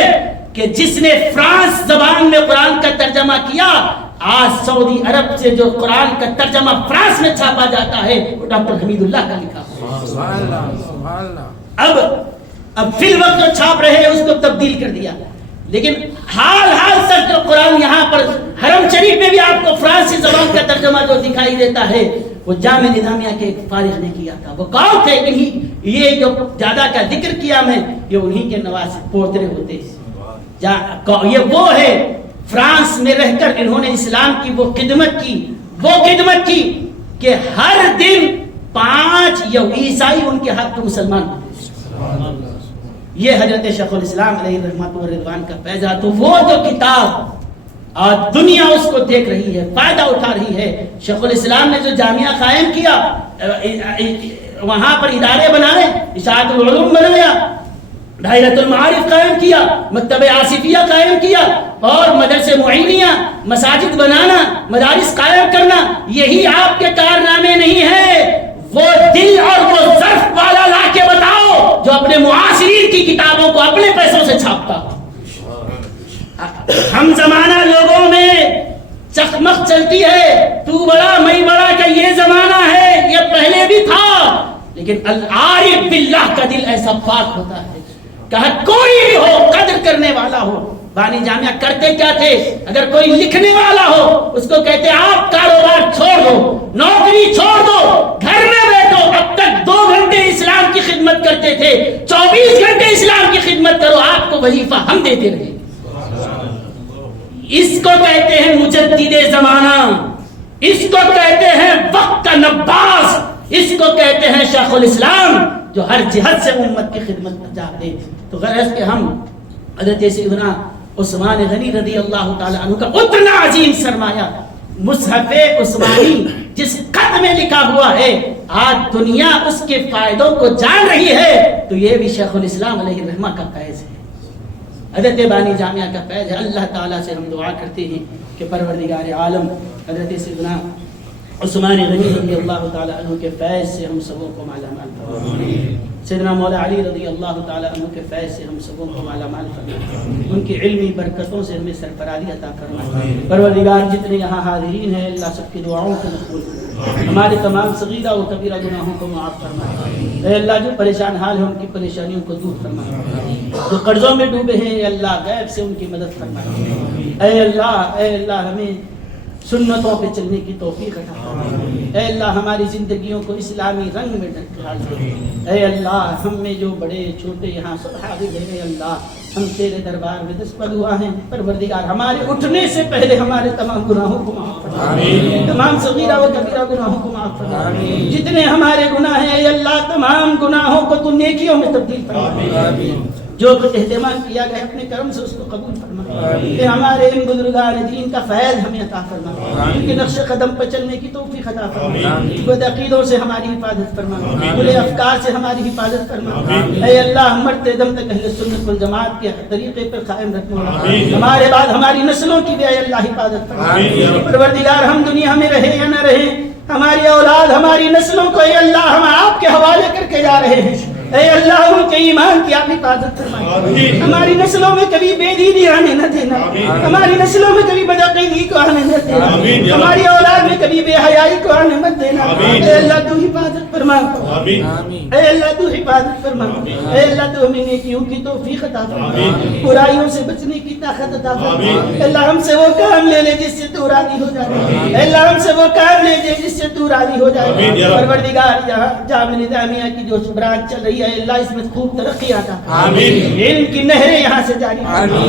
کہ جس نے فرانس زبان میں قرآن کا ترجمہ کیا. آج سعودی عرب سے جو قرآن کا ترجمہ فرانس میں چھاپا جاتا ہے وہ ڈاکٹر حمید اللہ کا لکھا ہے. اب فی الوقت جو چھاپ رہے ہیں اس کو تبدیل کر دیا. لیکن حال تک جو قرآن یہاں پر حرم شریف میں بھی آپ کو فرانسی زبان کا ترجمہ جو دکھائی دیتا ہے وہ جامع نظامیہ کے فارغ نے کیا تھا. وہ کون تھے؟ یہ جو زیادہ کا ذکر کیا میں، یہ انہی کے نواز پوترے ہوتے. یہ وہ ہے فرانس میں رہ کر انہوں نے اسلام کی وہ خدمت کی کہ ہر دن 5 عیسائی ان کے ہاتھ میں مسلمان ہوتے. یہ حضرت شیخ الاسلام علیہ رحمت و رضوان کا فیض. تو وہ جو کتاب آج دنیا اس کو دیکھ رہی ہے، فائدہ اٹھا رہی ہے. شیخ الاسلام نے جو جامعہ قائم کیا، وہاں پر ادارے بنائے، اشاعت العلوم بنایا، دائرۃ المعارف قائم کیا، مکتب آصفیہ قائم کیا، اور مدرسے معینیہ، مساجد بنانا، مدارس قائم کرنا، یہی آپ کے کارنامے نہیں ہیں. وہ دل اور وہ ظرف والا لا کے بتاؤ جو اپنے معاصرین کی کتابوں کو اپنے پیسوں سے چھاپتا. ہم زمانہ لوگوں میں چکمک چلتی ہے، تو بڑا میں بڑا کا یہ زمانہ ہے، یہ پہلے بھی تھا. لیکن العارف باللہ کا دل ایسا پاک ہوتا ہے کہ کوئی بھی ہو قدر کرنے والا ہو. بانی جامعہ کرتے کیا تھے؟ اگر کوئی لکھنے والا ہو اس کو کہتے آپ کاروبار چھوڑ دو، نوکری چھوڑ دو، گھر میں بیٹھو. اب تک 2 گھنٹے اسلام کی خدمت کرتے تھے، 24 گھنٹے اسلام کی خدمت کرو، آپ کو وظیفہ ہم دیتے رہے. اس کو کہتے ہیں مجدد زمانہ، اس کو کہتے ہیں وقت کا نباس، اس کو کہتے ہیں شیخ الاسلام جو ہر جہت سے امت کی خدمت میں جاتے. تو غرض کہ ہم حضرت سیدنا عثمان غنی رضی اللہ تعالی عنہ کا اتنا عظیم سرمایہ مصحف عثمانی جس خط میں لکھا ہوا ہے، آج دنیا اس کے فائدوں کو جان رہی ہے، تو یہ بھی شیخ الاسلام علیہ رحمہ کا فیض ہے، حضرت بانی جامعہ کا فیض ہے. اللہ تعالیٰ سے ہم دعا کرتے ہیں کہ پروردگار عالم حضرت سیدنا عثمان غنی رضی اللہ تعالی عنہ کے فیض سے ہم سبوں کو مالا مال فرمائے. سیدنا مولا علی رضی اللہ تعالی عنہ کے فیض سے ہم سبوں کو مالا مال فرمائے. ان کی علمی برکتوں سے ہمیں سرفرازی عطا فرمائے. پروردگار جتنے یہاں حاضرین ہیں اللہ سب کی دعاؤں کو قبول فرمائے. ہمارے تمام صغیرہ و کبیرہ گناہوں کو معاف فرمائے. اے اللہ جو پریشان حال ہیں ان کی پریشانیوں کو دور فرمائے. جو قرضوں میں ڈوبے ہیں اے اللہ غیب سے ان کی مدد فرمائے. اے اللہ ہمیں سنتوں پہ چلنے کی توفیق عطا فرمائے. اے اللہ ہماری زندگیوں کو اسلامی رنگ میں ڈھال دے. اے اللہ ہم میں جو بڑے چھوٹے یہاں سب حاضر ہیں، اے اللہ ہم تیرے دربار میں دستبد ہوا ہیں. پروردگار ہمارے اٹھنے سے پہلے ہمارے تمام گناہوں کو معاف فرما، تمام صغیرہ و کبیرہ گناہوں کو معاف فرما. جتنے ہمارے گناہ ہیں اے اللہ تمام گناہوں کو تو نیکیوں میں تبدیل فرما. جو کچھ اہتمام کیا گیا اپنے کرم سے اس کو قبول فرما. کہ ہمارے ان بزرگان دین کا فیض ہمیں عطا فرما, ان کے نقش قدم پر چلنے کی توفیق عطا فرما. بد عقیدوں سے ہماری حفاظت فرما, برے افکار سے ہماری حفاظت فرما. اے اللہ ہم مرتے دم تک اہل سنت والجماعت کے طریقے پر قائم رکھنا. ہمارے بعد ہماری نسلوں کی بھی اے اللہ حفاظت فرما. پروردگار ہم دنیا میں رہے یا نہ رہے, ہماری اولاد ہماری نسلوں کو اے اللہ ہم آپ کے حوالے کر کے جا رہے ہیں. اے اللہ ان کے ایمان کی آپ حفاظت فرمائے. ہماری نسلوں میں کبھی بے دینی آنے نہ دینا, ہماری نسلوں میں کبھی بدعقیدگی کو آنے نہ دینا, ہماری اولاد میں کبھی بے حیائی کو آنے مت دینا. اے اللہ تو حفاظت فرما, اے اللہ تو حفاظت فرما. اے اللہ تو ہمیں نیکیوں کی توفیق عطا فرما, برائیوں سے بچنے کی طاقت عطا فرما. اے اللہ ہم سے وہ کام لے لے جس سے تو راضی ہو جائے. اے اللہ ہم سے وہ کام لے لے جس سے تو راضی ہو جائے. پروردگار یہاں جامع نظامیہ کی جو برانچ چل رہی ہے اللہ اس میں خوب ترقی عطا فرما. علم کی نہریں یہاں سے جاری فرما,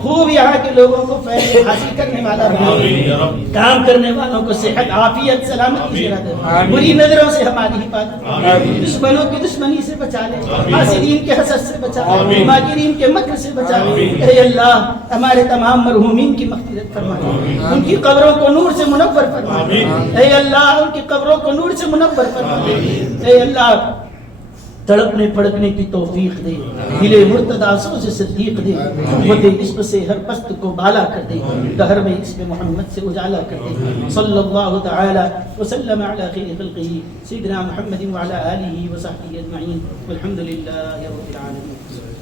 خوب یہاں کے لوگوں کو فیض حاصل کرنے والا بنا, کام کرنے والوں کو صحت عافیت سلامتی سے دے. بری نظروں سے ہماری حفاظت, دشمنوں کی دشمنی سے بچا لے, حاسدین کے حسد سے بچا لے, ماکرین کے مکر سے بچا لے. اے اللہ ہمارے تمام مرحومین کی مغفرت فرما, ان کی قبروں کو نور سے منور فرما. اے اللہ ان کی قبروں کو نور سے منور فرما. اے اللہ تڑپنے پھڑکنے کی توفیق دے, دل مرتضی سوز صدیق دے, قوت عشق سے ہر پست کو بالا کر دے, دہر میں اس میں محمد سے اجالا کر دے. صلی اللہ تعالی وسلم علی خیر خلقہ سیدنا محمد وعلی آلہ وصحبہ اجمعین والحمد للہ رب العالمین.